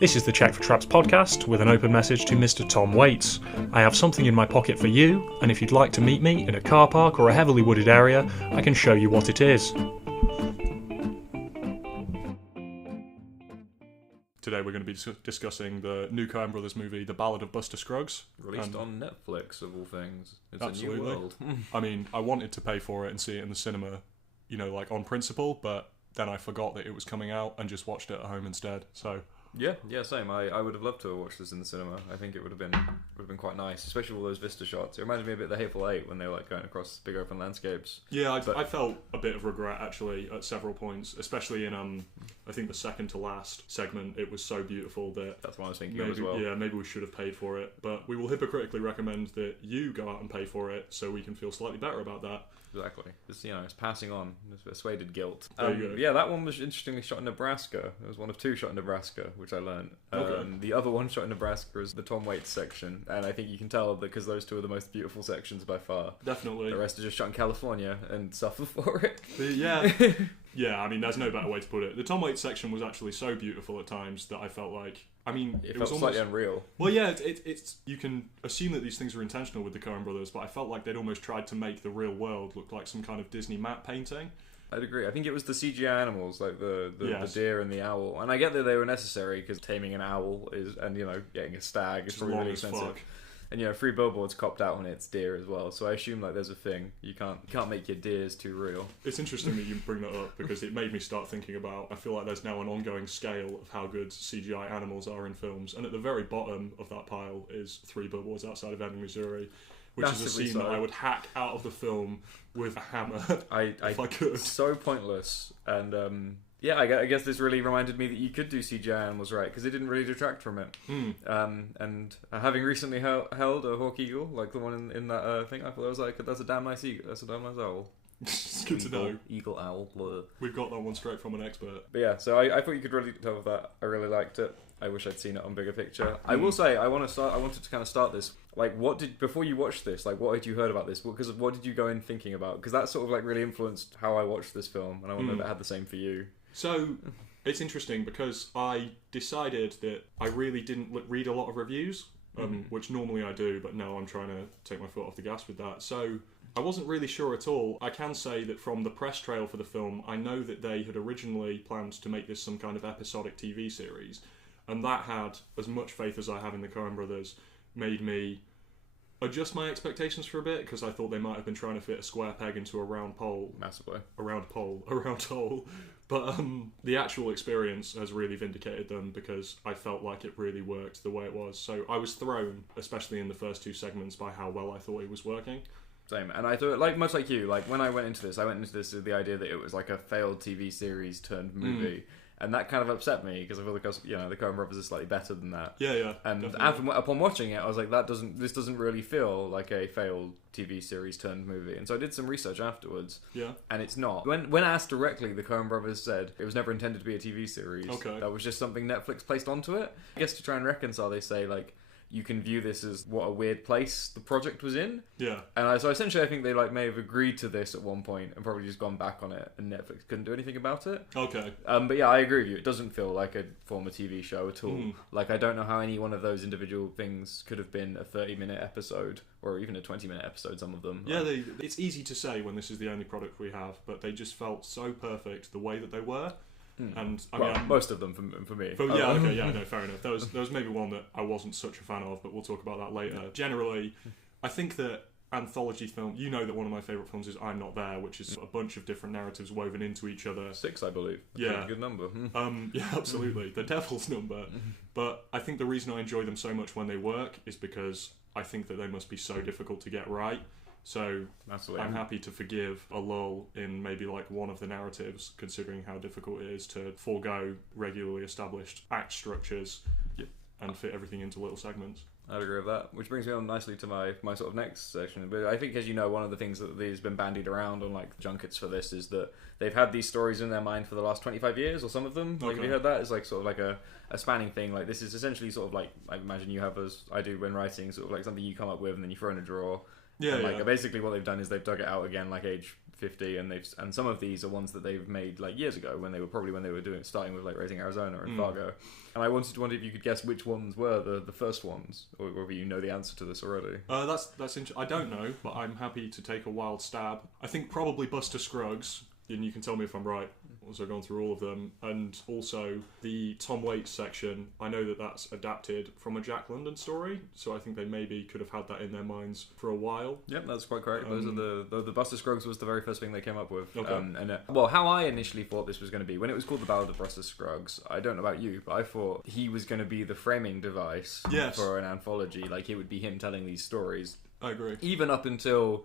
This is the Check for Traps podcast with an open message to Mr. Tom Waits. I have something in my pocket for you, and if you'd like to meet me in a car park or a heavily wooded area, I can show you what it is. Today we're going to be discussing the new Coen Brothers movie, The Ballad of Buster Scruggs. Released on Netflix, of all things. It's absolutely. A new world. I mean, I wanted to pay for it and see it in the cinema, like on principle, but then I forgot that it was coming out and just watched it at home instead, so... Yeah, same. I would have loved to have watched this in the cinema. I think it would have been quite nice, especially all those vista shots. It reminds me a bit of The Hateful Eight when they were going across big open landscapes. Yeah, I felt a bit of regret actually at several points, especially in I think the second to last segment. It was so beautiful that that's what I was thinking of as well. Yeah, maybe we should have paid for it, but we will hypocritically recommend that you go out and pay for it so we can feel slightly better about that. Exactly. It's passing on. It's persuaded guilt. There you go. Yeah, that one was interestingly shot in Nebraska. It was one of two shot in Nebraska, which I learned. Okay. The other one shot in Nebraska is the Tom Waits section, and I think you can tell because those two are the most beautiful sections by far. Definitely. The rest are just shot in California and suffer for it. Yeah. Yeah, I mean, there's no better way to put it. The Tom Waits section was actually so beautiful at times that I felt like... I mean, it was felt almost slightly unreal. Well, yeah, it's you can assume that these things are intentional with the Coen Brothers, but I felt like they'd almost tried to make the real world look like some kind of Disney matte painting. I'd agree. I think it was the CGI animals, like the Yes. deer and the owl, and I get that they were necessary because taming an owl and getting a stag is probably really expensive. Fuck. And Free Billboards copped out on its deer as well, so I assume like there's a thing. You can't make your deers too real. It's interesting that you bring that up because it made me start thinking about, I feel like there's now an ongoing scale of how good CGI animals are in films, and at the very bottom of that pile is 3 Billboards Outside of Ebbing, Missouri, which is a Massively scene so. that I would hack out of the film with a hammer if I could. So pointless, and I guess this really reminded me that you could do CGI animals right because it didn't really detract from it. And having recently held a hawk eagle, like the one in that thing, I thought that was like that's a damn nice eagle. That's a damn nice owl. It's good to know. Eagle owl. Blah. We've got that one straight from an expert. But yeah, so I thought you could really tell with that. I really liked it. I wish I'd seen it on bigger picture. I will say I wanted to kind of start this. Like, before you watched this? Like, what had you heard about this? Because what did you go in thinking about? Because that sort of like really influenced how I watched this film, and I wonder if it had the same for you. So, it's interesting because I decided that I really didn't read a lot of reviews, which normally I do, but now I'm trying to take my foot off the gas with that. So, I wasn't really sure at all. I can say that from the press trail for the film, I know that they had originally planned to make this some kind of episodic TV series, and that had, as much faith as I have in the Coen Brothers, made me adjust my expectations for a bit, because I thought they might have been trying to fit a square peg into a round pole. Massively. A round hole. But the actual experience has really vindicated them because I felt like it really worked the way it was. So I was thrown, especially in the first 2 segments, by how well I thought it was working. Same, and I thought, like much like you, like when I went into this with the idea that it was like a failed TV series turned movie. And that kind of upset me because I feel like the Coen Brothers is slightly better than that. Yeah. And upon watching it, I was like, this doesn't really feel like a failed TV series turned movie. And so I did some research afterwards. Yeah. And it's not. When asked directly, the Coen Brothers said it was never intended to be a TV series. Okay. That was just something Netflix placed onto it. I guess to try and reconcile, they say like, you can view this as what a weird place the project was in. Yeah. And so essentially I think they may have agreed to this at one point and probably just gone back on it, and Netflix couldn't do anything about it. Okay. But yeah, I agree with you. It doesn't feel like a former TV show at all. Like, I don't know how any one of those individual things could have been a 30-minute episode or even a 20-minute episode, some of them. Yeah, it's easy to say when this is the only product we have, but they just felt so perfect the way that they were. And I mean, most of them for me. But yeah, okay, yeah, no, fair enough. There was maybe one that I wasn't such a fan of, but we'll talk about that later. Generally, I think that anthology film, that one of my favourite films is I'm Not There, which is a bunch of different narratives woven into each other. 6, I believe. That's a good number. Yeah, absolutely. The devil's number. But I think the reason I enjoy them so much when they work is because I think that they must be so difficult to get right. So Absolutely. I'm happy to forgive a lull in maybe like one of the narratives, considering how difficult it is to forego regularly established act structures and fit everything into little segments. I'd agree with that, which brings me on nicely to my sort of next section. But I think, as you know, one of the things that has been bandied around on like junkets for this is that they've had these stories in their mind for the last 25 years, or some of them. Like, have you heard that? It's like sort of like a spanning thing. Like, this is essentially sort of like, I imagine you have, as I do when writing, sort of like something you come up with and then you throw in a drawer. Yeah, Basically what they've done is they've dug it out again like age 50, and some of these are ones that they've made like years ago when they were starting with like Raising Arizona and Fargo. And I wanted to wonder if you could guess which ones were the first ones, or whether you know the answer to this already. That's interesting. I don't know, but I'm happy to take a wild stab. I think probably Buster Scruggs, and you can tell me if I'm right. Also gone through all of them, and also the Tom Waits section. I know that that's adapted from a Jack London story, so I think they maybe could have had that in their minds for a while. Yep, that's quite correct. Those are the Buster Scruggs was the very first thing they came up with. Okay. How I initially thought this was going to be when it was called the Ballad of Buster Scruggs. I don't know about you, but I thought he was going to be the framing device for an anthology. Like it would be him telling these stories. I agree. Even up until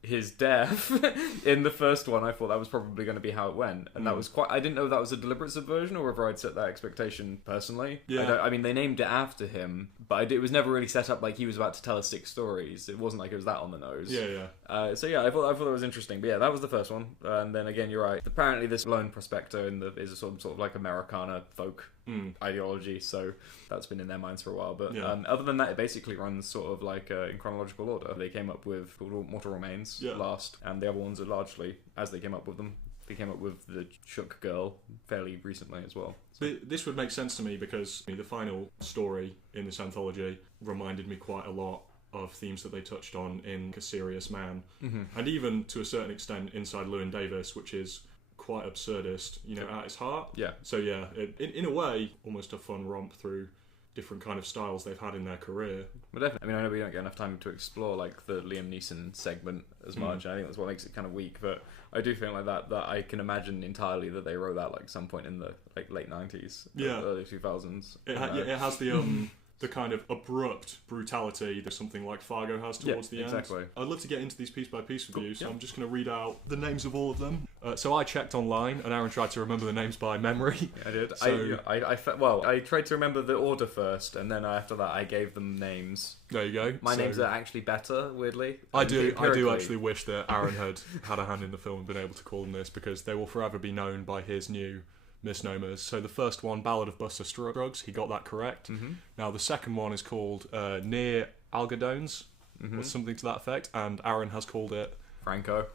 his death in the first one, I thought that was probably going to be how it went, and that was quite. I didn't know that was a deliberate subversion, or whether I'd set that expectation personally. Yeah. I mean, they named it after him, but it was never really set up like he was about to tell us 6 stories. It wasn't like it was that on the nose. Yeah. I thought it was interesting. But yeah, that was the first one, and then again, you're right. Apparently, this lone prospector is a sort of like Americana folk ideology, so that's been in their minds for a while. But other than that, it basically runs sort of like in chronological order. They came up with Mortal Remains last, and the other ones are largely as they came up with them. They came up with the Shook Girl fairly recently as well. So. This would make sense to me because the final story in this anthology reminded me quite a lot of themes that they touched on in A Serious Man, and even to a certain extent Inside Llewyn Davis, which is quite absurdist, at its heart. Yeah. So in a way, almost a fun romp through different kind of styles they've had in their career. But definitely, I know we don't get enough time to explore like the Liam Neeson segment as much. I think that's what makes it kind of weak. But I do feel like that I can imagine entirely that they wrote that like some point in the like late 90s, early 2000s. It has the kind of abrupt brutality that something like Fargo has towards the end. Exactly. I'd love to get into these piece by piece with you, so I'm just going to read out the names of all of them. So I checked online, and Aaron tried to remember the names by memory. I did. So, I tried to remember the order first, and then after that I gave them names. There you go. My names are actually better, weirdly. I do actually wish that Aaron had a hand in the film and been able to call them this, because they will forever be known by his new misnomers. So the first one, Ballad of Buster Scruggs, he got that correct. Now the second one is called Near Algodones, or something to that effect, and Aaron has called it Franco.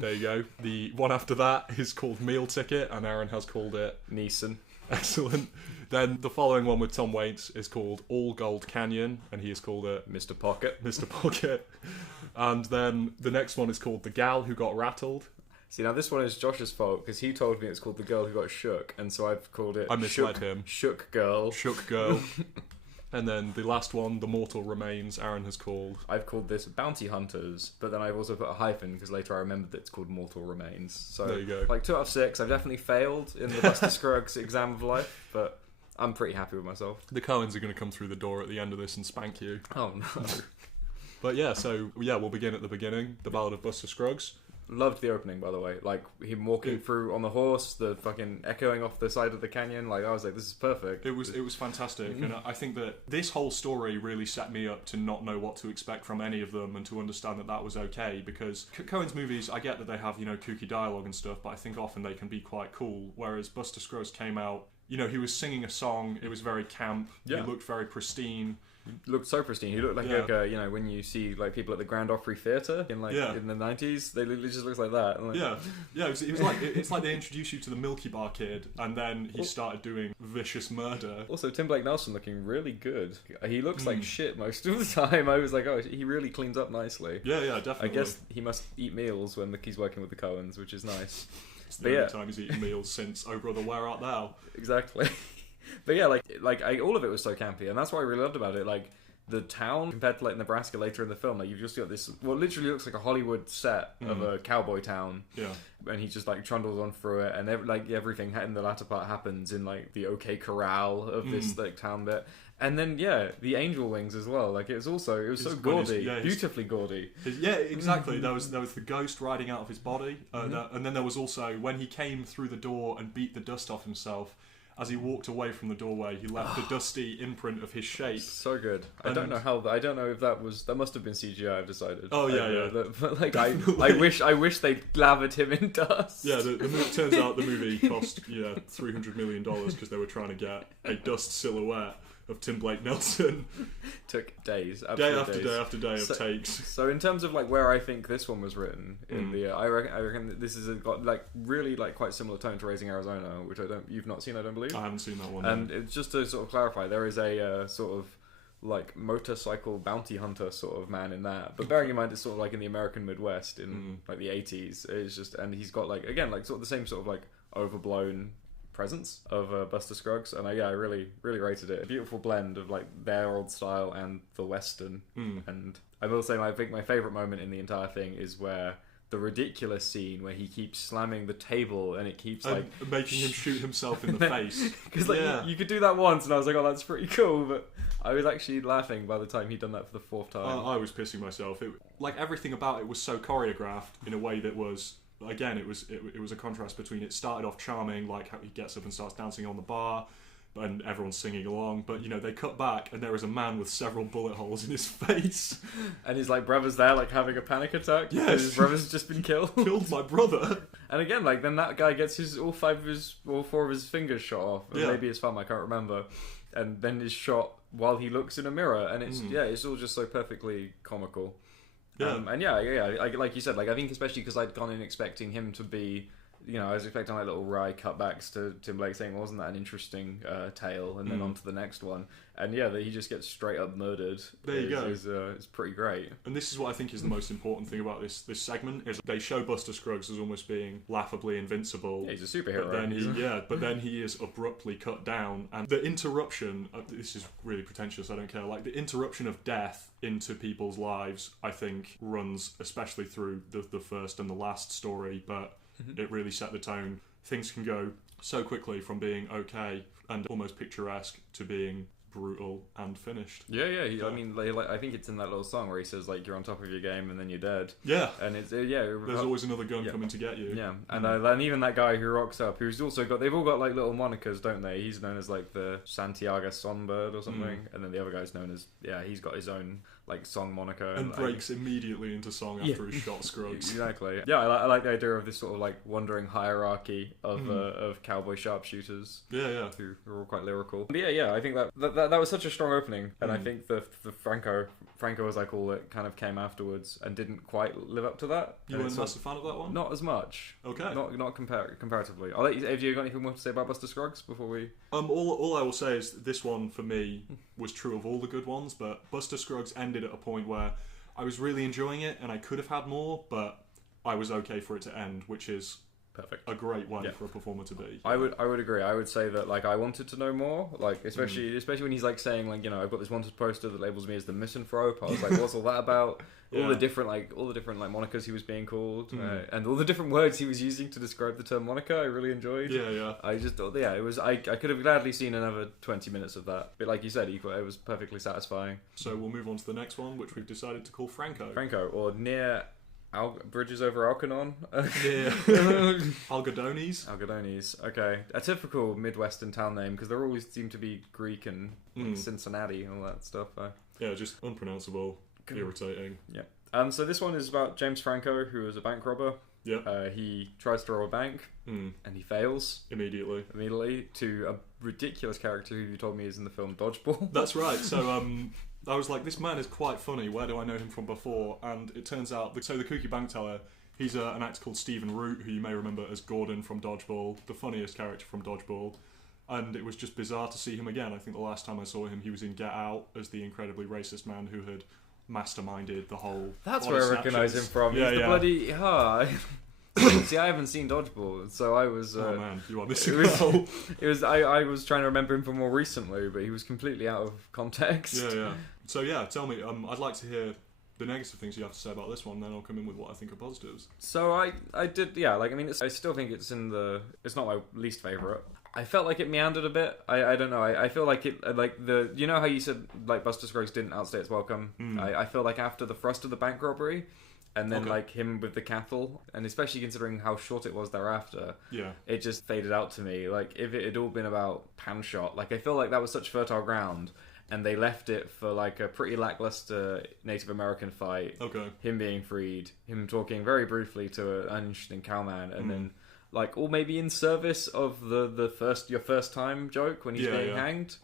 There you go. The one after that is called Meal Ticket, and Aaron has called it Neeson. Excellent. Then the following one with Tom Waits is called All Gold Canyon, and he has called it Mr. Pocket. And then the next one is called The Gal Who Got Rattled. See, now this one is Josh's fault, because he told me it's called The Girl Who Got Shook, and so I've called it... I misled him. Shook Girl. And then the last one, The Mortal Remains, Aaron has called... I've called this Bounty Hunters, but then I've also put a hyphen, because later I remembered that it's called Mortal Remains. So, there you go. Like 2 out of 6, I've definitely failed in the Buster Scruggs exam of life, but I'm pretty happy with myself. The Coens are going to come through the door at the end of this and spank you. Oh, no. But we'll begin at the beginning, The Ballad of Buster Scruggs. Loved the opening, by the way. Like, him walking through on the horse, the fucking echoing off the side of the canyon. Like, I was like, this is perfect. It was fantastic. And I think that this whole story really set me up to not know what to expect from any of them, and to understand that was okay, because Coen's movies, I get that they have, kooky dialogue and stuff, but I think often they can be quite cool. Whereas Buster Scruggs came out, he was singing a song, it was very camp, he looked very pristine. He looked so pristine. He looked like when you see like people at the Grand Opry Theatre in in the 90s, they literally just look like that. And, it's like they introduced you to the Milky Bar Kid, and then he started doing vicious murder. Also, Tim Blake Nelson looking really good. He looks like shit most of the time. I was like, oh, he really cleans up nicely. Yeah, definitely. I guess he must eat meals when he's working with the Coens, which is nice. It's the only time he's eaten meals since Oh Brother, Where Art Thou? Exactly. But all of it was so campy, and that's what I really loved about it. Like, the town, compared to like Nebraska later in the film, like you've just got this, what literally looks like a Hollywood set of a cowboy town. Yeah. And he just like trundles on through it, and everything in the latter part happens in like the OK Corral of this like town bit. And then the angel wings as well. Like it was so gaudy, beautifully gaudy. Exactly. There was the ghost riding out of his body, and then there was also when he came through the door and beat the dust off himself. As he walked away from the doorway, he left a dusty imprint of his shape. So good. I don't know if that must have been CGI. I've decided. Oh yeah. But like, I wish they lathered him in dust. Yeah, it turns out the movie cost $300 million because they were trying to get a dust silhouette of Tim Blake Nelson. Took days, day after day after day of takes. So in terms of like where I think this one was written in the, I reckon that this has got like really like quite similar tone to Raising Arizona, which you've not seen, I don't believe. I haven't seen that one. And it's just to sort of clarify, there is a sort of like motorcycle bounty hunter sort of man in that, but bearing in mind it's sort of like in the American Midwest in like the 80s. It's just, and he's got like again like sort of the same sort of like overblown presence of Buster Scruggs, and I really rated it. A beautiful blend of like their old style and the Western. And I will say I think my favourite moment in the entire thing is where the ridiculous scene where he keeps slamming the table and it keeps like making him shoot himself in the face, because like you could do that once and I was like, oh, that's pretty cool, but I was actually laughing by the time he'd done that for the fourth time. I was pissing myself. Like everything about it was so choreographed in a way that was, again, it was a contrast between, it started off charming, like how he gets up and starts dancing on the bar and everyone's singing along, but you know, they cut back and there is a man with several bullet holes in his face, and his like brother's there like having a panic attack. Yes, his brother's just been killed. Killed my brother. And again, like then that guy gets all four of his fingers shot off, or maybe his thumb, I can't remember, and then is shot while he looks in a mirror, and it's it's all just so perfectly comical. And like you said, like I think especially because I'd gone in expecting him to be, you know, I was expecting like little wry cutbacks to Tim Blake saying, wasn't that an interesting tale, and then on to the next one, and that he just gets straight up murdered. There you go. It's pretty great. And this is what I think is the most important thing about this segment, is they show Buster Scruggs as almost being laughably invincible. Yeah, he's a superhero. But then he is abruptly cut down, and the interruption, this is really pretentious, I don't care, like the interruption of death into people's lives, I think runs especially through the first and the last story, but it really set the tone. Things can go so quickly from being okay and almost picturesque to being brutal and finished. I mean, like, I think it's in that little song where he says like, you're on top of your game and then you're dead. Yeah. And it's there's always another gun coming to get you. Yeah. And even that guy who rocks up, who's also got, they've all got like little monikers, don't they? He's known as like the Santiago Songbird or something, and then the other guy's known as, he's got his own like song moniker, and breaks immedially into song after he shot Scruggs. Exactly. Yeah, I like the idea of this sort of like wandering hierarchy of cowboy sharpshooters. Yeah. Who are all quite lyrical. But I think that was such a strong opening, and I think the Franco as I call it kind of came afterwards and didn't quite live up to that. You weren't a massive fan of that one? Not as much. Okay. Not comparatively. I'll let you. Have you got anything more to say about Buster Scruggs before we? All I will say is this one for me was true of all the good ones, but Buster Scruggs ended at a point where I was really enjoying it and I could have had more, but I was okay for it to end, which is perfect. A great way for a performer to be. I would agree. I would say that like I wanted to know more, like especially when he's like saying like, you know, I've got this wanted poster that labels me as the misanthrope. I was like, what's all that about? All the different monikers he was being called, and all the different words he was using to describe the term moniker, I really enjoyed. Yeah. I just thought, it was. I could have gladly seen another 20 minutes of that, but like you said, it was perfectly satisfying. So we'll move on to the next one, which we've decided to call Franco. Franco, or near Bridges over Alcanon. Yeah. Algodones. Okay, a typical Midwestern town name because they always seem to be Greek and Cincinnati and all that stuff. Yeah, just unpronounceable. Irritating. Yeah. So this one is about James Franco, who is a bank robber. Yeah. He tries to rob a bank and he fails immediately to a ridiculous character who you told me is in the film Dodgeball. That's right. So I was like, this man is quite funny. Where do I know him from before? And it turns out, the kooky bank teller, he's an actor called Stephen Root, who you may remember as Gordon from Dodgeball, the funniest character from Dodgeball. And it was just bizarre to see him again. I think the last time I saw him, he was in Get Out as the incredibly racist man who had masterminded the whole. That's where I recognise him from. Yeah, He's the bloody. See, I haven't seen Dodgeball, so I was. Oh man, you are missing out. I was trying to remember him from more recently, but he was completely out of context. Yeah. So tell me. I'd like to hear the negative things you have to say about this one. Then I'll come in with what I think are positives. So I did. Yeah, like I mean, I still think it's It's not my least favourite. I felt like it meandered a bit. I don't know. I feel like it, you know how you said like Buster Scruggs didn't outstay its welcome. I feel like after the thrust of the bank robbery, and then like him with the cattle, and especially considering how short it was thereafter, it just faded out to me. Like if it had all been about pan shot, like I feel like that was such fertile ground, and they left it for like a pretty lackluster Native American fight. Okay. Him being freed, him talking very briefly to an uninteresting cowman, and then like, or maybe in service of your first time joke when he's being hanged.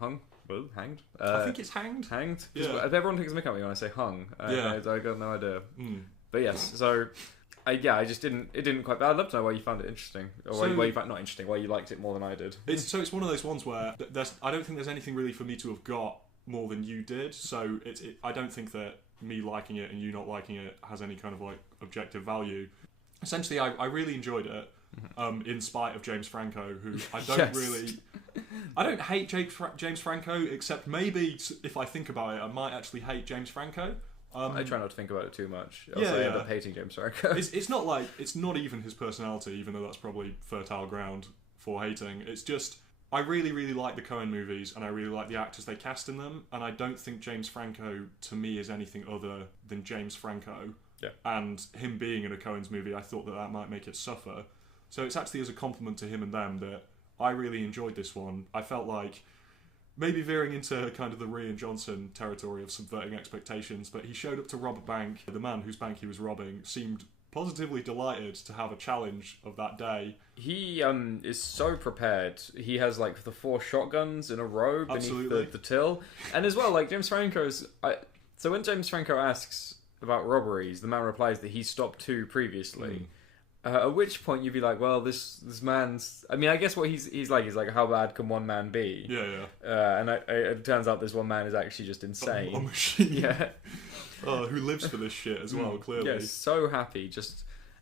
Hung? Well, hanged. I think it's hanged. Hanged? Yeah. Everyone takes a mick at me when I say hung. I got no idea. But yes, so... I just didn't. It didn't quite. But I'd love to know why you found it interesting, or why you found not interesting. Why you liked it more than I did. It's one of those ones where I don't think there's anything really for me to have got more than you did. So I don't think that me liking it and you not liking it has any kind of like objective value. Essentially, I really enjoyed it, in spite of James Franco, who I don't really. I don't hate James Franco, except maybe if I think about it, I might actually hate James Franco. I try not to think about it too much. I end up hating James Franco. It's not like, it's not even his personality, even though that's probably fertile ground for hating. It's just, I really, really like the Coen movies, and I really like the actors they cast in them, and I don't think James Franco, to me, is anything other than James Franco. Yeah. And him being in a Coen's movie, I thought that might make it suffer. So it's actually as a compliment to him and them that I really enjoyed this one. I felt like, maybe veering into kind of the Rian Johnson territory of subverting expectations, but he showed up to rob a bank. The man whose bank he was robbing seemed positively delighted to have a challenge of that day. He is so prepared. He has like the 4 shotguns in a row beneath the till. And as well, like James Franco's... so when James Franco asks about robberies, the man replies that he stopped 2 previously. At which point you'd be like, well, this man's... I mean, I guess what he's like, how bad can one man be? Yeah. And it turns out this one man is actually just insane. A machine. Yeah. Who lives for this shit as well, clearly. Yeah, so happy.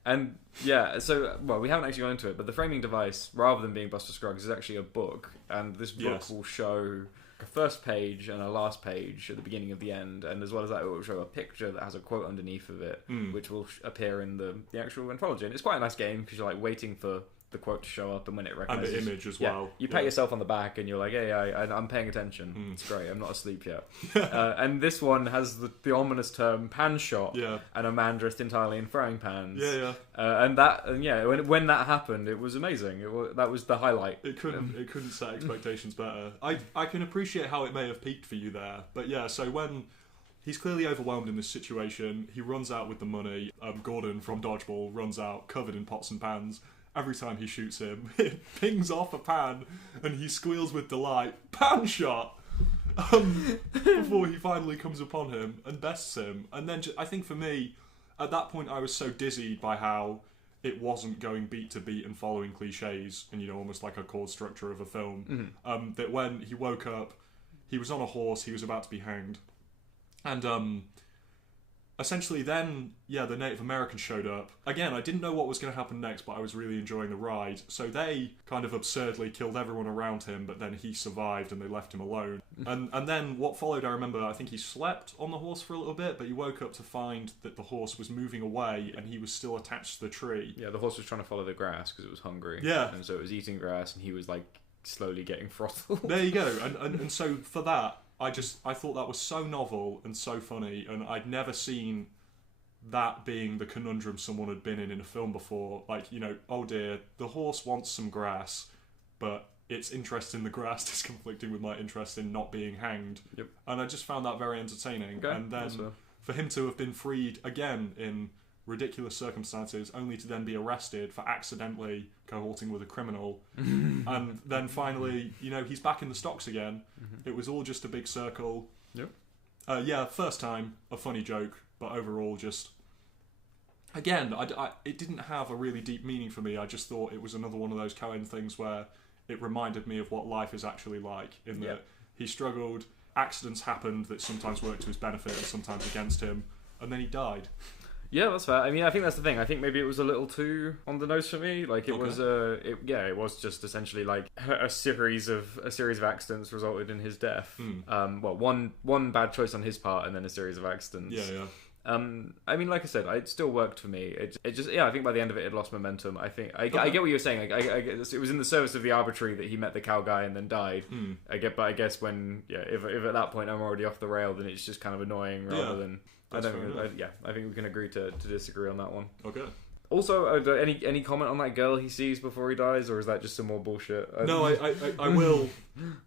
And yeah, so, well, we haven't actually gone into it, but the framing device, rather than being Buster Scruggs, is actually a book. And this book will show a first page and a last page at the beginning of the end, and as well as that, it will show a picture that has a quote underneath of it, which will appear in the actual anthology. And it's quite a nice game because you're like waiting for the quote to show up, and when it recognizes... And the image as well. You pat yourself on the back and you're like, hey, I'm paying attention. It's great, I'm not asleep yet. And this one has the ominous term pan shot, and a man dressed entirely in frying pans. When that happened, it was amazing. That was the highlight. It couldn't set expectations better. I can appreciate how it may have peaked for you there, but yeah, so when... He's clearly overwhelmed in this situation. He runs out with the money. Gordon from Dodgeball runs out covered in pots and pans. Every time he shoots him, it pings off a pan, and he squeals with delight. Pan shot! Before he finally comes upon him and bests him. And then, I think for me, at that point, I was so dizzied by how it wasn't going beat to beat and following cliches, and almost like a chord structure of a film. That when he woke up, he was on a horse. He was about to be hanged. And essentially then, the Native Americans showed up. Again, I didn't know what was going to happen next, but I was really enjoying the ride. So they kind of absurdly killed everyone around him, but then he survived and they left him alone. And then what followed, I remember, I think he slept on the horse for a little bit, but he woke up to find that the horse was moving away and he was still attached to the tree. Yeah, the horse was trying to follow the grass because it was hungry. Yeah. And so it was eating grass and he was like slowly getting throttled. There you go. And so for that, I thought that was so novel and so funny, and I'd never seen that being the conundrum someone had been in a film before. Like, oh dear, the horse wants some grass, but its interest in the grass is conflicting with my interest in not being hanged. Yep. And I just found that very entertaining. Okay, and then for him to have been freed again in ridiculous circumstances, only to then be arrested for accidentally cohorting with a criminal, and then finally, he's back in the stocks again. It was all just a big circle. Yep. First time, a funny joke, but overall just... Again, it didn't have a really deep meaning for me. I just thought it was another one of those Coen things where it reminded me of what life is actually like, in that he struggled, accidents happened that sometimes worked to his benefit and sometimes against him, and then he died. Yeah, that's fair. I mean, I think that's the thing. I think maybe it was a little too on the nose for me. Like it was, it was just essentially like a series of accidents resulted in his death. Well, one bad choice on his part, and then a series of accidents. Yeah. I mean, like I said, it still worked for me. It just, I think by the end of it, it lost momentum. I think I get what you were saying. It was in the service of the arbitrary that he met the cow guy and then died. But I guess when if at that point I'm already off the rail, then it's just kind of annoying rather than. I think we can agree to disagree on that one. Okay. Also, any comment on that girl he sees before he dies, or is that just some more bullshit? No, I will.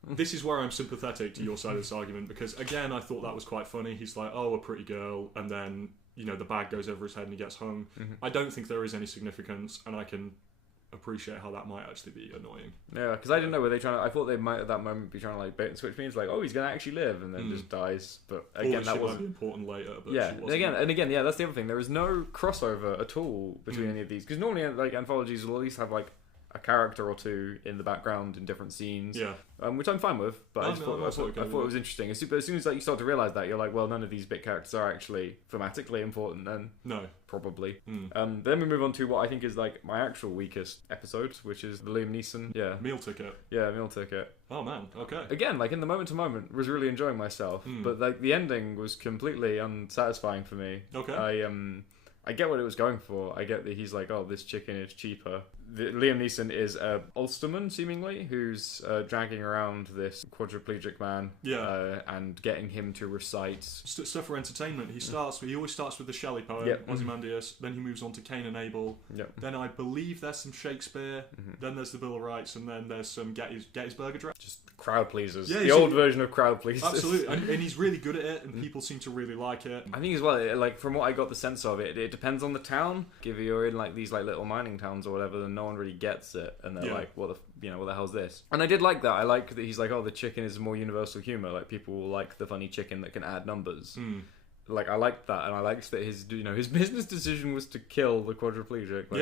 This is where I'm sympathetic to your side of this argument, because again, I thought that was quite funny. He's like, oh, a pretty girl, and then the bag goes over his head and he gets hung. I don't think there is any significance, and I can appreciate how that might actually be annoying. Yeah, because I didn't know, were they trying to... I thought they might at that moment be trying to like bait and switch me. It's like, oh, he's going to actually live, and then just dies. But again, that might be important later. But yeah, and again, yeah, that's the other thing. There is no crossover at all between any of these, because normally like anthologies will at least have like a character or two in the background in different scenes, which I'm fine with. But I thought it was interesting. As soon as like you start to realize that, you're like, well, none of these bit characters are actually thematically important. Then no, probably. Then we move on to what I think is like my actual weakest episode, which is the Liam Neeson. Meal ticket. Oh man, okay. Again, like in the moment to moment, was really enjoying myself, but like the ending was completely unsatisfying for me. Okay. I get what it was going for. I get that he's like, oh, this chicken is cheaper. Liam Neeson is a Ulsterman, seemingly, who's dragging around this quadriplegic man and getting him to recite... Stuff for entertainment. He always starts with the Shelley poem, Ozymandias, then he moves on to Cain and Abel, then I believe there's some Shakespeare, then there's the Bill of Rights, and then there's some Gettysburg Address. Just crowd pleasers. The old version of crowd pleasers. Absolutely, and he's really good at it, and people seem to really like it. I think as well, like from what I got the sense of it, it depends on the town. If you're in like these like little mining towns or whatever, then no one really gets it, and they're like, what the hell's this? And I did like that. I like that he's like, oh, the chicken is more universal humor. Like people will like the funny chicken that can add numbers. Like I liked that, and I liked that his business decision was to kill the quadriplegic. Like,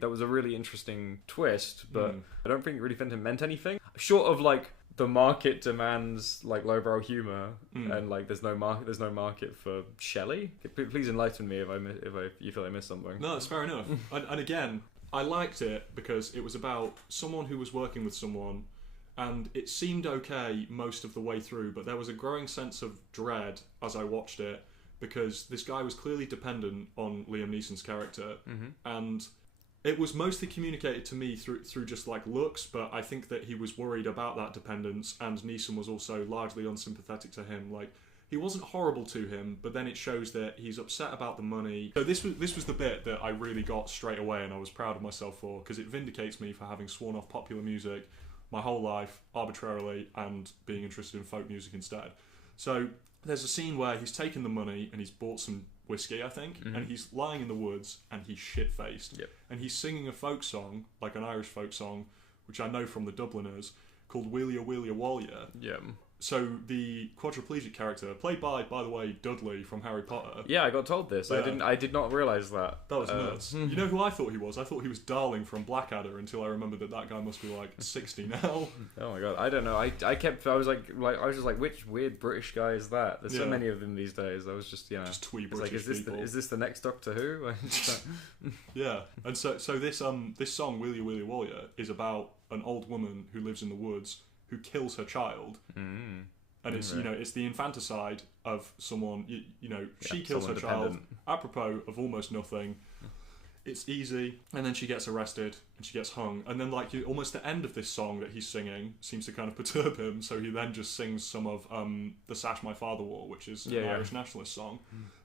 that was a really interesting twist, but I don't think Fenton meant anything short of like the market demands like lowbrow humor, and like there's no market for Shelley. Please enlighten me if you feel I missed something. No, that's fair enough. and again, I liked it because it was about someone who was working with someone, and it seemed okay most of the way through, but there was a growing sense of dread as I watched it, because this guy was clearly dependent on Liam Neeson's character, and it was mostly communicated to me through just like looks, but I think that he was worried about that dependence, and Neeson was also largely unsympathetic to him. Like, he wasn't horrible to him, but then it shows that he's upset about the money. So this was the bit that I really got straight away, and I was proud of myself for, because it vindicates me for having sworn off popular music my whole life arbitrarily and being interested in folk music instead. So there's a scene where he's taken the money and he's bought some whiskey, I think, and he's lying in the woods and he's shit-faced. And he's singing a folk song, like an Irish folk song, which I know from the Dubliners, called Wheelia Wheelia Wallia. So the quadriplegic character, played by the way, Dudley from Harry Potter. Yeah, I got told this. I did not realise that. That was nuts. You know who I thought he was? I thought he was Darling from Blackadder, until I remembered that guy must be like 60 now. Oh my god, I don't know. I was just like, which weird British guy is that? There's so many of them these days. I was just just twee British like, people. Is this the next Doctor Who? Yeah, and so this song Wheelia Wheelia Wallia is about an old woman who lives in the woods who kills her child. And it's it's the infanticide of someone. She kills her child apropos of almost nothing. It's easy, and then she gets arrested and she gets hung. And then almost the end of this song that he's singing seems to kind of perturb him. So he then just sings some of the Sash My Father Wore, which is an Irish nationalist song.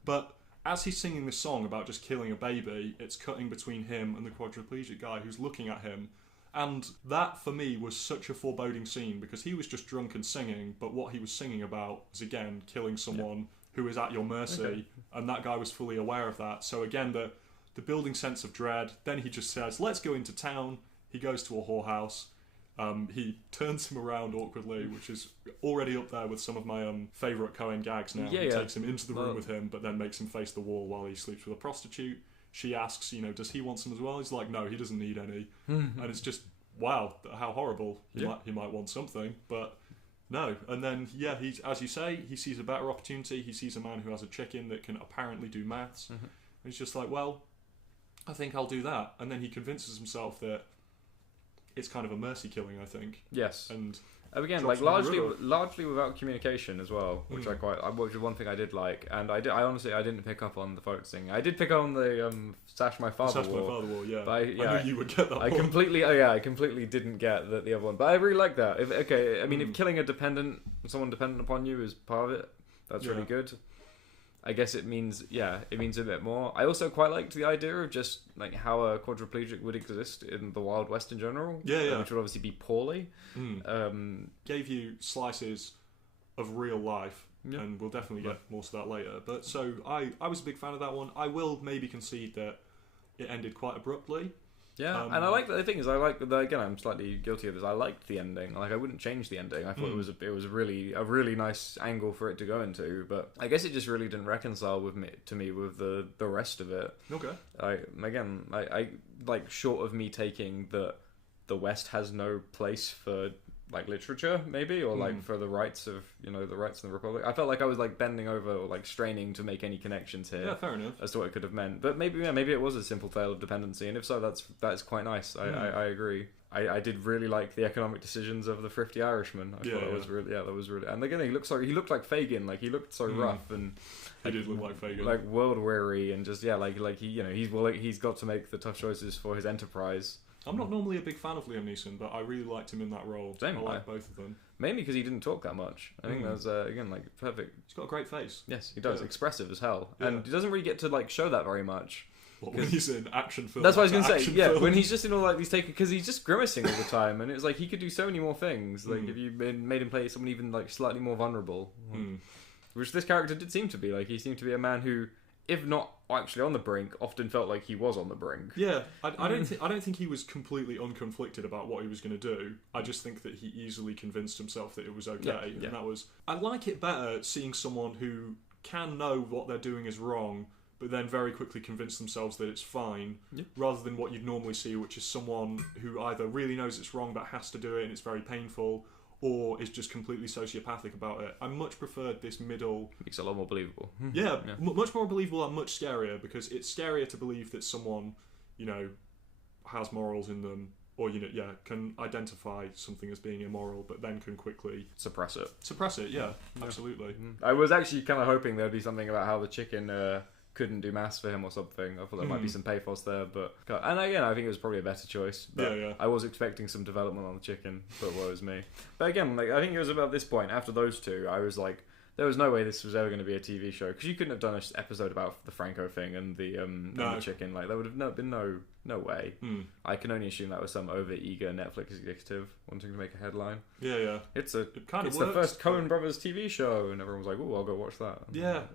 But as he's singing this song about just killing a baby, it's cutting between him and the quadriplegic guy who's looking at him. And that, for me, was such a foreboding scene, because he was just drunk and singing, but what he was singing about was, again, killing someone who is at your mercy, and that guy was fully aware of that. So again, the building sense of dread. Then he just says, let's go into town. He goes to a whorehouse. He turns him around awkwardly, which is already up there with some of my favourite Coen gags now. He takes him into the room with him, but then makes him face the wall while he sleeps with a prostitute. She asks, does he want some as well? He's like, no, he doesn't need any. And it's just, wow, how horrible. He might want something, but no. And then, he's, as you say, he sees a better opportunity. He sees a man who has a chicken that can apparently do maths. And he's just like, well, I think I'll do that. And then he convinces himself that it's kind of a mercy killing, I think. Yes. And again, like largely without communication as well, which which is one thing I did like, and I honestly didn't pick up on the folk singing. I did pick up on the Sash My Father Wore. Yeah. But I knew you would get that. I completely didn't get the other one, but I really like that. If killing someone dependent upon you is part of it, that's really good. I guess it means a bit more. I also quite liked the idea of just like how a quadriplegic would exist in the Wild West in general. Which would obviously be poorly. Gave you slices of real life, and we'll definitely get more to that later. But so I was a big fan of that one. I will maybe concede that it ended quite abruptly. Yeah, and I like the thing is again, I'm slightly guilty of this. I liked the ending. Like I wouldn't change the ending. I thought it was really a really nice angle for it to go into. But I guess it just really didn't reconcile with me with the rest of it. Okay. I like short of me taking that the West has no place for like literature maybe, or like for the rights of the rights in the Republic. I felt like I was like bending over or like straining to make any connections here. Yeah, fair enough. As to what it could have meant, but maybe it was a simple tale of dependency, and if so, that's quite nice. I agree. I did really like the economic decisions of the thrifty Irishman. I thought that was really. And again, he looked like Fagin. Like he looked so rough and. He did look like Fagin. Like world weary and just like he he's got to make the tough choices for his enterprise. I'm not normally a big fan of Liam Neeson, but I really liked him in that role. Same, I like both of them. Mainly because he didn't talk that much. I think that's again like perfect. He's got a great face. Yes, he does. Expressive as hell, and he doesn't really get to like show that very much. When he's in action films. That's what I was going to say. Yeah, films. When he's just in all like these because he's just grimacing all the time, and it's like he could do so many more things. Like if you made him play someone even like slightly more vulnerable, which this character did seem to be. Like he seemed to be a man who, if not actually on the brink, often felt like he was on the brink. Yeah, I don't think he was completely unconflicted about what he was going to do. I just think that he easily convinced himself that it was okay, and that was. I like it better seeing someone who can know what they're doing is wrong, but then very quickly convince themselves that it's fine, rather than what you'd normally see, which is someone who either really knows it's wrong but has to do it and it's very painful, or is just completely sociopathic about it. I much preferred this middle. Makes it a lot more believable. Much more believable and much scarier, because it's scarier to believe that someone, has morals in them, or can identify something as being immoral, but then can quickly suppress it. Absolutely. I was actually kind of hoping there'd be something about how the chicken couldn't do maths for him or something. I thought there might be some pathos there, but and again, I think it was probably a better choice. But I was expecting some development on the chicken, but woe is me. But again, like I think it was about this point after those two, I was like, there was no way this was ever going to be a TV show, because you couldn't have done an episode about the Franco thing and the chicken. Like there would have been no way. I can only assume that was some over eager Netflix executive wanting to make a headline. It's the first Coen Brothers TV show, and everyone was like, "Oh, I'll go watch that."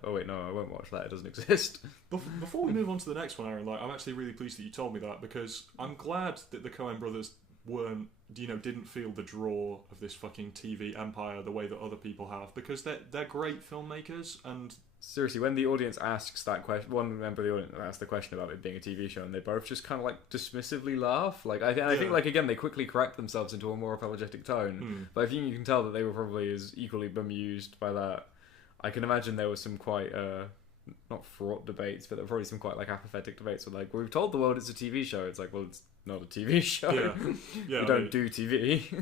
Oh wait, no, I won't watch that. It doesn't exist. Before we move on to the next one, Aaron, like I'm actually really pleased that you told me that, because I'm glad that the Coen Brothers didn't feel the draw of this fucking TV empire the way that other people have, because they're great filmmakers. And seriously, when the audience asks that question, one member of the audience asked the question about it being a TV show, and they both just kind of like dismissively laugh. Like I think like again they quickly correct themselves into a more apologetic tone, but I think you can tell that they were probably as equally bemused by that. I can imagine there was some quite not fraught debates, but there were probably some quite like apathetic debates where like, we've told the world it's a TV show. It's like, well, it's not a TV show. We don't do TV.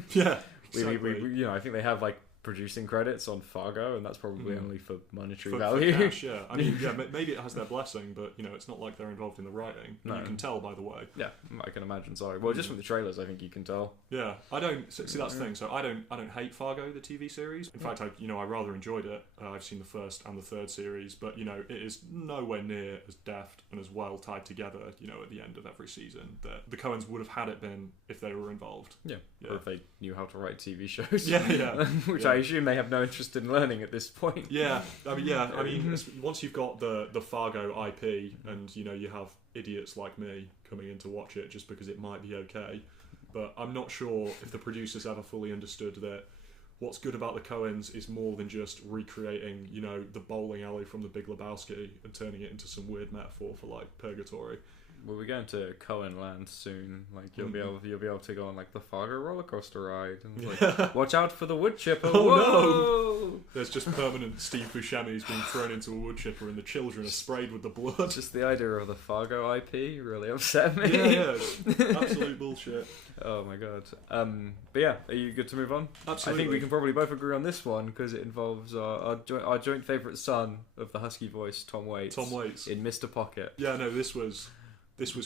Exactly. we I think they have like producing credits on Fargo, and that's probably only for monetary value. For cash, I mean, maybe it has their blessing, but it's not like they're involved in the writing. No. You can tell, by the way. Yeah, I can imagine. Sorry, well, just from the trailers, I think you can tell. Yeah, I don't see that's the thing. So I don't hate Fargo, the TV series. In fact, I rather enjoyed it. I've seen the first and the third series, but it is nowhere near as deft and as well tied together. At the end of every season, that the Coens would have had it been if they were involved. Yeah. Or if they knew how to write TV shows. Which I assume they have no interest in learning at this point. I mean, once you've got the Fargo IP, and you have idiots like me coming in to watch it just because it might be okay, but I'm not sure if the producers ever fully understood that what's good about the Coens is more than just recreating, the bowling alley from The Big Lebowski and turning it into some weird metaphor for like purgatory. Well, we're going to Coen Land soon. Like you'll be able to go on like the Fargo roller coaster ride, and like, watch out for the wood chipper. No! There's just permanent Steve Buscemi's being thrown into a wood chipper, and the children are sprayed with the blood. Just the idea of the Fargo IP really upset me. Absolute bullshit. Oh my god. But yeah, are you good to move on? Absolutely. I think we can probably both agree on this one, because it involves our joint favourite son of the husky voice, Tom Waits. In Mr. Pocket. Yeah, no, this was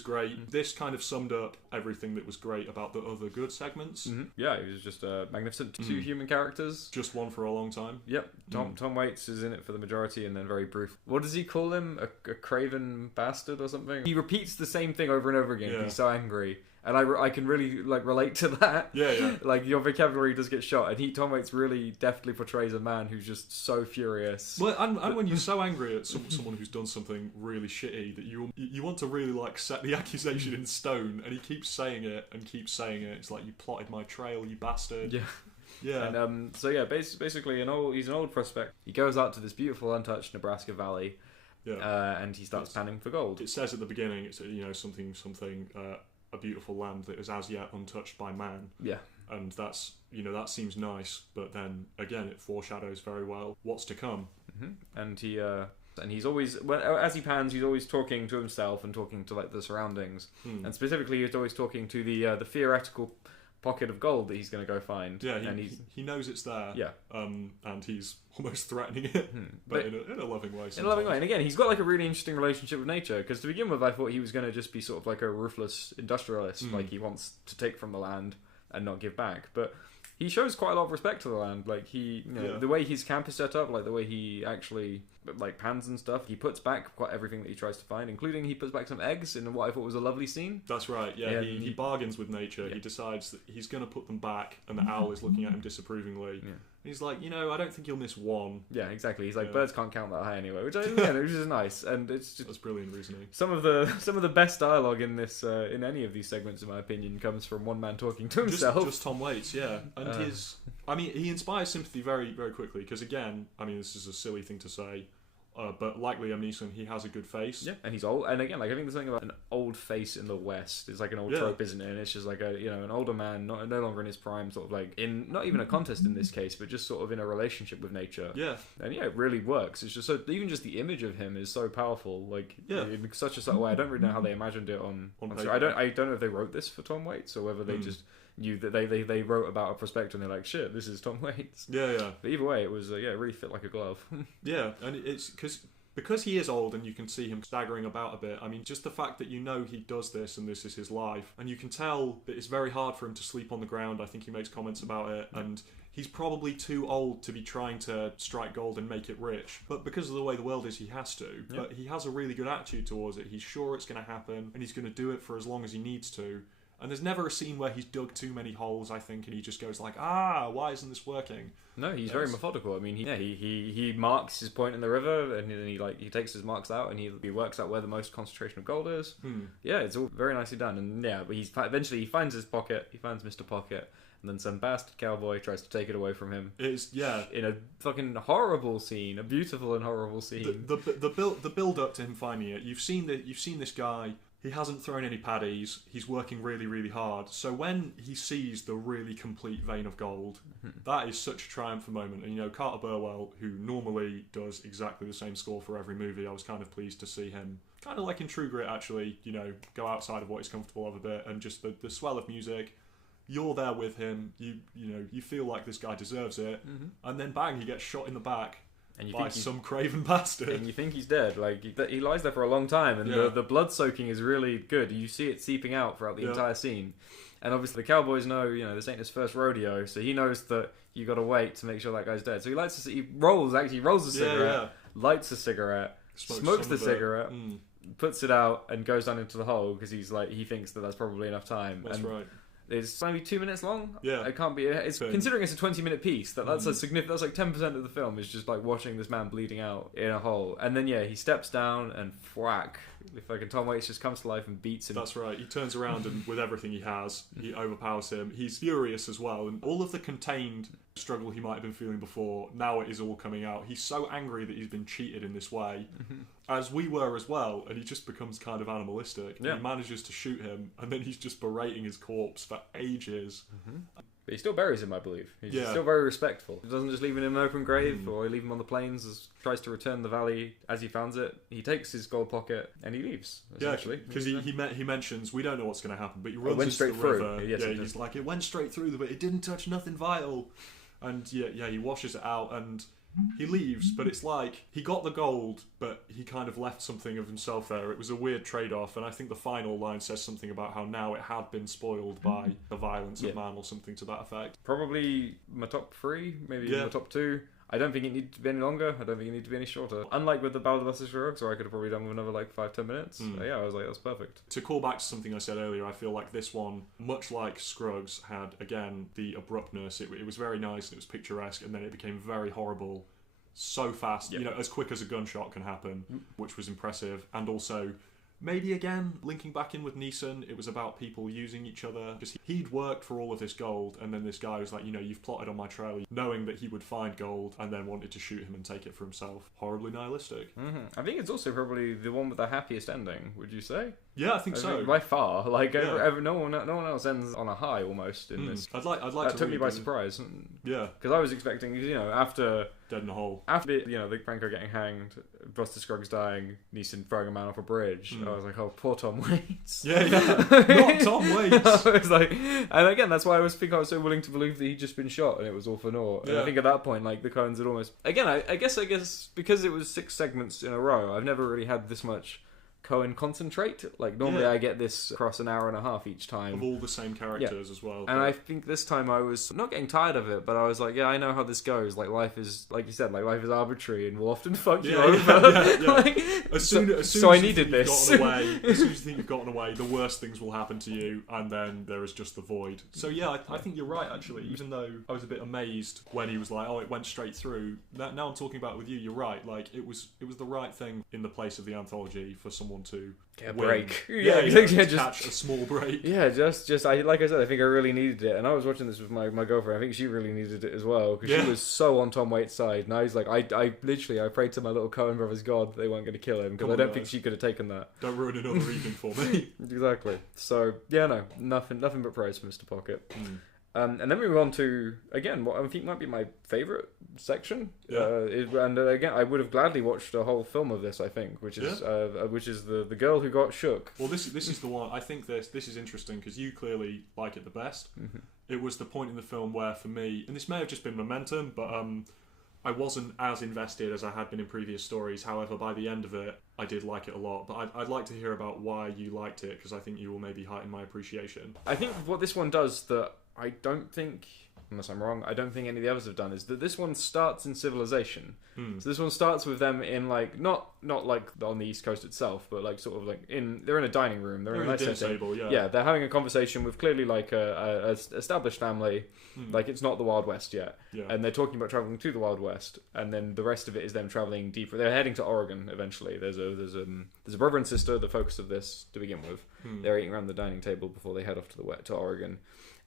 great. This kind of summed up everything that was great about the other good segments. Yeah, it was just magnificent. Two human characters. Just one for a long time. Yep. Tom Waits is in it for the majority, and then very brief. What does he call him? A craven bastard or something? He repeats the same thing over and over again. He's so angry. And I can really like relate to that. Yeah. Like your vocabulary does get shot, and Tom Waits really deftly portrays a man who's just so furious. Well, and when you're so angry at someone who's done something really shitty that you want to really like set the accusation in stone, and he keeps saying it and keeps saying it. It's like, you plotted my trail, you bastard. Yeah. Yeah. And basically he's an old prospect. He goes out to this beautiful untouched Nebraska valley. Yeah. And he starts panning for gold. It says at the beginning, it's something a beautiful land that is as yet untouched by man. Yeah. And that's that seems nice, but then again it foreshadows very well what's to come. Mm-hmm. And he's always, as he pans, he's always talking to himself and talking to like the surroundings, and specifically he's always talking to the theoretical pocket of gold that he's going to go find. Yeah, and he knows it's there. Yeah. And he's almost threatening it, but in a loving way. Sometimes. In a loving way. And again, he's got like a really interesting relationship with nature, because to begin with, I thought he was going to just be sort of like a ruthless industrialist, like he wants to take from the land and not give back. But he shows quite a lot of respect to the land. Like the way his camp is set up, like the way he actually like pans and stuff. He puts back quite everything that he tries to find, including he puts back some eggs in what I thought was a lovely scene. That's right. Yeah, he bargains with nature. Yeah. He decides that he's going to put them back, and the owl is looking at him disapprovingly. Yeah. He's like, I don't think you'll miss one. Yeah, exactly. He's like, birds can't count that high anyway, which is nice, and it's just that's brilliant reasoning. Some of the best dialogue in this in any of these segments, in my opinion, comes from one man talking to himself. Just Tom Waits, yeah, and he inspires sympathy very, very quickly, because again, this is a silly thing to say. But like Liam Neeson, he has a good face. Yeah, and he's old. And again, like I think there's something about an old face in the West. It's like an old trope, isn't it? And it's just like an older man, no longer in his prime, sort of like in not even a contest in this case, but just sort of in a relationship with nature. Yeah, and it really works. It's just so even just the image of him is so powerful. Like in such a subtle way. I don't really know how they imagined it on paper. I don't know if they wrote this for Tom Waits or whether they just knew that they wrote about a prospector and they're like, shit, this is Tom Waits. Yeah. But either way, it was it really fit like a glove. Yeah, and it's because he is old and you can see him staggering about a bit. Just the fact that he does this and this is his life, and you can tell that it's very hard for him to sleep on the ground. I think he makes comments about it, and he's probably too old to be trying to strike gold and make it rich. But because of the way the world is, he has to. Yeah. But he has a really good attitude towards it. He's sure it's going to happen, and he's going to do it for as long as he needs to. And there's never a scene where he's dug too many holes, I think, and he just goes like, why isn't this working? No, he's very methodical. He marks his point in the river, and then he takes his marks out, and he works out where the most concentration of gold is. Yeah, it's all very nicely done. And but eventually he finds his pocket, he finds Mr. Pocket, and then some bastard cowboy tries to take it away from him. In a fucking horrible scene, a beautiful and horrible scene. The build up to him finding it. You've seen this guy. He hasn't thrown any paddies. He's working really, really hard. So when he sees the really complete vein of gold, that is such a triumphant moment. And Carter Burwell, who normally does exactly the same score for every movie, I was kind of pleased to see him, kind of like in True Grit, actually, go outside of what he's comfortable of a bit, and just the swell of music. You're there with him. You feel like this guy deserves it, and then bang, he gets shot in the back. And by some craven bastard. And you think he's dead. Like, he lies there for a long time, and the blood soaking is really good. You see it seeping out throughout the entire scene. And obviously the cowboys know, this ain't his first rodeo, so he knows that you got to wait to make sure that guy's dead. So he rolls a cigarette, lights a cigarette, smokes the cigarette, puts it out, and goes down into the hole, because he thinks that that's probably enough time. That's right. It's maybe 2 minutes long. Yeah, it can't be. It's considering it's a 20-minute piece. That's a significant. That's like 10% of the film is just like watching this man bleeding out in a hole, and then he steps down and whack. If Tom Waits just comes to life and beats him. That's right. He turns around and with everything he has, he overpowers him. He's furious as well, and all of the contained struggle he might have been feeling before, now it is all coming out. He's so angry that he's been cheated in this way, as we were as well, and he just becomes kind of animalistic. Yeah. He manages to shoot him, and then he's just berating his corpse for ages. But he still buries him, I believe. He's still very respectful. He doesn't just leave him in an open grave, or leave him on the plains, tries to return the valley as he finds it. He takes his gold pocket, and he leaves, essentially. Yeah, because he mentions, we don't know what's going to happen, but he runs into the river. Yes, he's like, it went straight through, but it didn't touch nothing vital. And he washes it out, and he leaves, but it's like he got the gold, but he kind of left something of himself there. It was a weird trade-off, and I think the final line says something about how now it had been spoiled by the violence of man or something to that effect. Probably my top 3, maybe my top 2. I don't think it needed to be any longer. I don't think it needed to be any shorter. Unlike with the Ballad of Scruggs, where I could have probably done with another 5-10 minutes. Yeah, I was like, that's perfect. To call back to something I said earlier, I feel like this one, much like Scruggs, had again the abruptness. It was very nice and it was picturesque, and then it became very horrible so fast. You know, as quick as a gunshot can happen, which was impressive. And also, maybe again, linking back in with Neeson, it was about people using each other. Because he'd worked for all of this gold, and then this guy was like, you know, you've plotted on my trail, knowing that he would find gold, and then wanted to shoot him and take it for himself. Horribly nihilistic. I think it's also probably the one with the happiest ending, would you say? Yeah, I think so. By far. Like, no one else ends on a high, almost, in this. I'd like that to took me by surprise. Yeah. Because I was expecting, you know, after... Dead in a hole. After, you know, the Franco getting hanged, Buster Scruggs dying, Neeson throwing a man off a bridge, I was like, oh, poor Tom Waits. Yeah. Not Tom Waits. I was like, and again, that's why I was so willing to believe that he'd just been shot and it was all for naught. And I think at that point, like, the Coens had almost... Again, I guess, because it was 6 segments in a row, I've never really had this much Coen concentrate. Like, normally I get this across an hour and a half each time. Of all the same characters as well. And I think this time I was not getting tired of it, but I was like, yeah, I know how this goes. Like, life is, like you said, like, life is arbitrary and will often fuck you over. Like, as soon as I you needed think this. You've gotten away, as soon as you think you've gotten away, the worst things will happen to you, and then there is just the void. So yeah, I think you're right, actually. Even though I was a bit amazed when he was like, oh, it went straight through. Now I'm talking about it with you, you're right. Like, it was the right thing in the place of the anthology for someone to get a break. Just catch a small break. Yeah, just like I said, I think I really needed it, and I was watching this with my girlfriend. I think she really needed it as well, because she was so on Tom Waits' side. And I was like, I literally prayed to my little Coen Brothers God that they weren't going to kill him, because I don't think she could have taken that. Don't ruin another evening for me. Exactly. So yeah, no, nothing but praise for Mr. Pocket. And then we move on to, again, what I think might be my favourite section. Again, I would have gladly watched a whole film of this, I think, which is the girl who got shook. Well, this is the one. I think this is interesting because you clearly like it the best. It was the point in the film where, for me, and this may have just been momentum, but I wasn't as invested as I had been in previous stories. However, by the end of it, I did like it a lot. But I'd like to hear about why you liked it, because I think you will maybe heighten my appreciation. I think what this one does that I don't think, unless I'm wrong, I don't think any of the others have done, is that this one starts in civilization. So this one starts with them in, like, not like on the East Coast itself, but like sort of like they're in a dining room, they're in a nice setting. Table, they're having a conversation with clearly like a established family, like it's not the Wild West yet, and they're talking about traveling to the Wild West, and then the rest of it is them traveling deeper. They're heading to Oregon eventually. There's a brother and sister, the focus of this to begin with. They're eating around the dining table before they head off to Oregon.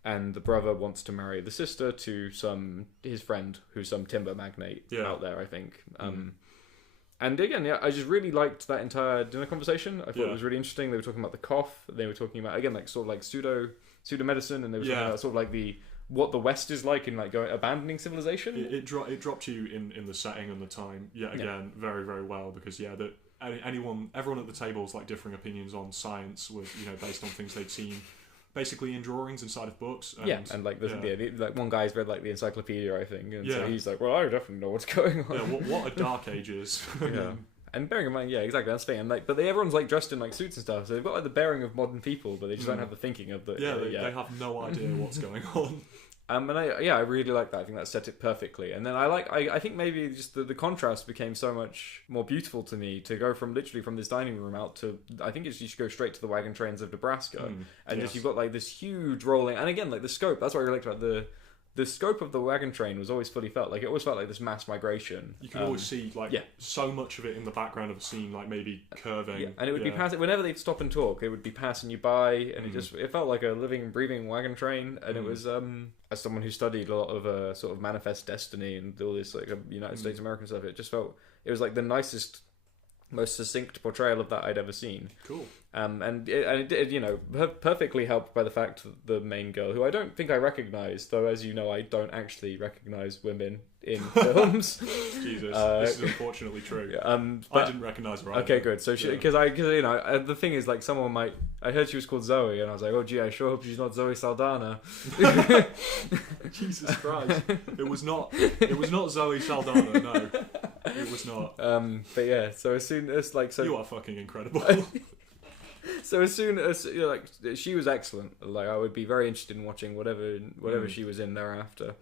And the brother wants to marry the sister to his friend, who's some timber magnate out there, I think. And again, I just really liked that entire dinner conversation. I thought it was really interesting. They were talking about the cough. They were talking about, again, like sort of like pseudo medicine, and they were talking about sort of like what the West is like in like abandoning civilization. It dropped you in the setting and the time. Again, very, very well, because everyone at the table is like differing opinions on science, with based on things they'd seen. Basically in drawings inside of books. And like like one guy's read like the encyclopedia, I think, and so he's like, well, I definitely know what's going on. What a dark ages. And bearing in mind, exactly, that's the thing. And like, but everyone's like dressed in like suits and stuff, so they've got like the bearing of modern people, but they just don't have the thinking of the. They have no idea what's going on. And I really like that. I think that set it perfectly. And then I think maybe just the contrast became so much more beautiful to me, to go from literally from this dining room out to, I think you should go straight to the wagon trains of Nebraska. And just you've got like this huge rolling, and again, like the scope, that's what I really liked about the scope of the wagon train was always fully felt. Like, it always felt like this mass migration. You can always see, like, so much of it in the background of a scene, like, maybe curving. Yeah. And it would be passing, whenever they'd stop and talk, it would be passing you by, and it felt like a living, breathing wagon train. And it was, as someone who studied a lot of sort of manifest destiny and all this, like, United States American stuff, it just felt, it was like the nicest, most succinct portrayal of that I'd ever seen. Cool. And it did, perfectly helped by the fact that the main girl, who I don't think I recognise, though as you know, I don't actually recognise women in films. Jesus, this is unfortunately true. I didn't recognise her. Okay, good. So because the thing is, like, I heard she was called Zoe, and I was like, oh gee, I sure hope she's not Zoe Saldana. Jesus Christ, it was not Zoe Saldana. No, it was not. But yeah, so as soon as you are fucking incredible. So as soon as she was excellent. Like, I would be very interested in watching whatever she was in thereafter.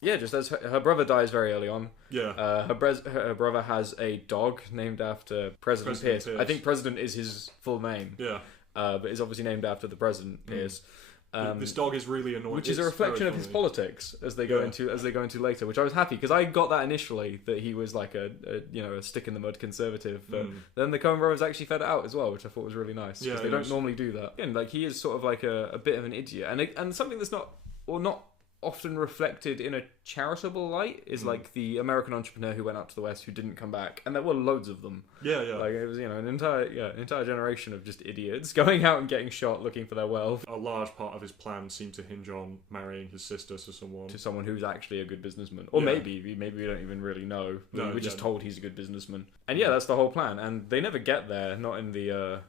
Yeah, just as her brother dies very early on. Yeah. Her brother has a dog named after President Pierce. I think President is his full name. Yeah. But is obviously named after the President Pierce. This dog is really annoying, which is a reflection of his politics as they go into later. Which I was happy because I got that initially that he was like a stick in the mud conservative, but then the Coen Brothers actually fed it out as well, which I thought was really nice because they don't normally do that. And like, he is sort of like a bit of an idiot, and something that's not often reflected in a charitable light is like the American entrepreneur who went out to the West who didn't come back, and there were loads of them. Yeah. Like, it was an entire generation of just idiots going out and getting shot looking for their wealth. A large part of his plan seemed to hinge on marrying his sister to someone who's actually a good businessman, or maybe we don't even really know. We're just told he's a good businessman, and that's the whole plan. And they never get there, not in the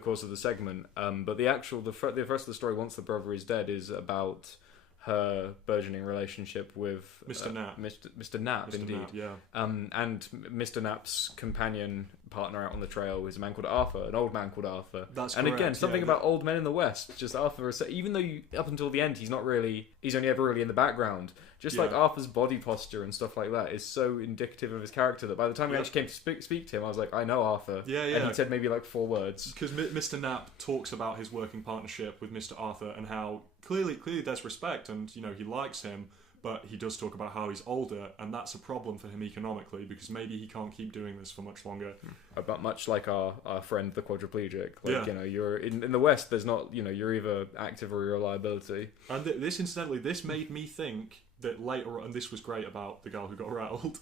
course of the segment. But the rest of the story, once the brother is dead, is about her burgeoning relationship with Mr. Knapp. Mr. Knapp, indeed. Knapp, yeah. And Mr. Knapp's companion partner out on the trail is a man called Arthur, an old man called Arthur. That's and correct, again, something about old men in the West. Just Arthur, even though up until the end he's only ever really in the background. Just like Arthur's body posture and stuff like that is so indicative of his character that by the time we actually came to speak to him, I was like, I know Arthur. Yeah. And he said maybe like 4 words. Because Mr. Knapp talks about his working partnership with Mr. Arthur and how clearly there's respect and he likes him, but he does talk about how he's older, and that's a problem for him economically because maybe he can't keep doing this for much longer. About much like our friend the quadriplegic. You're in the West, there's not, you're either active or you're a liability. And this made me think that later, and this was great about the girl who got rattled,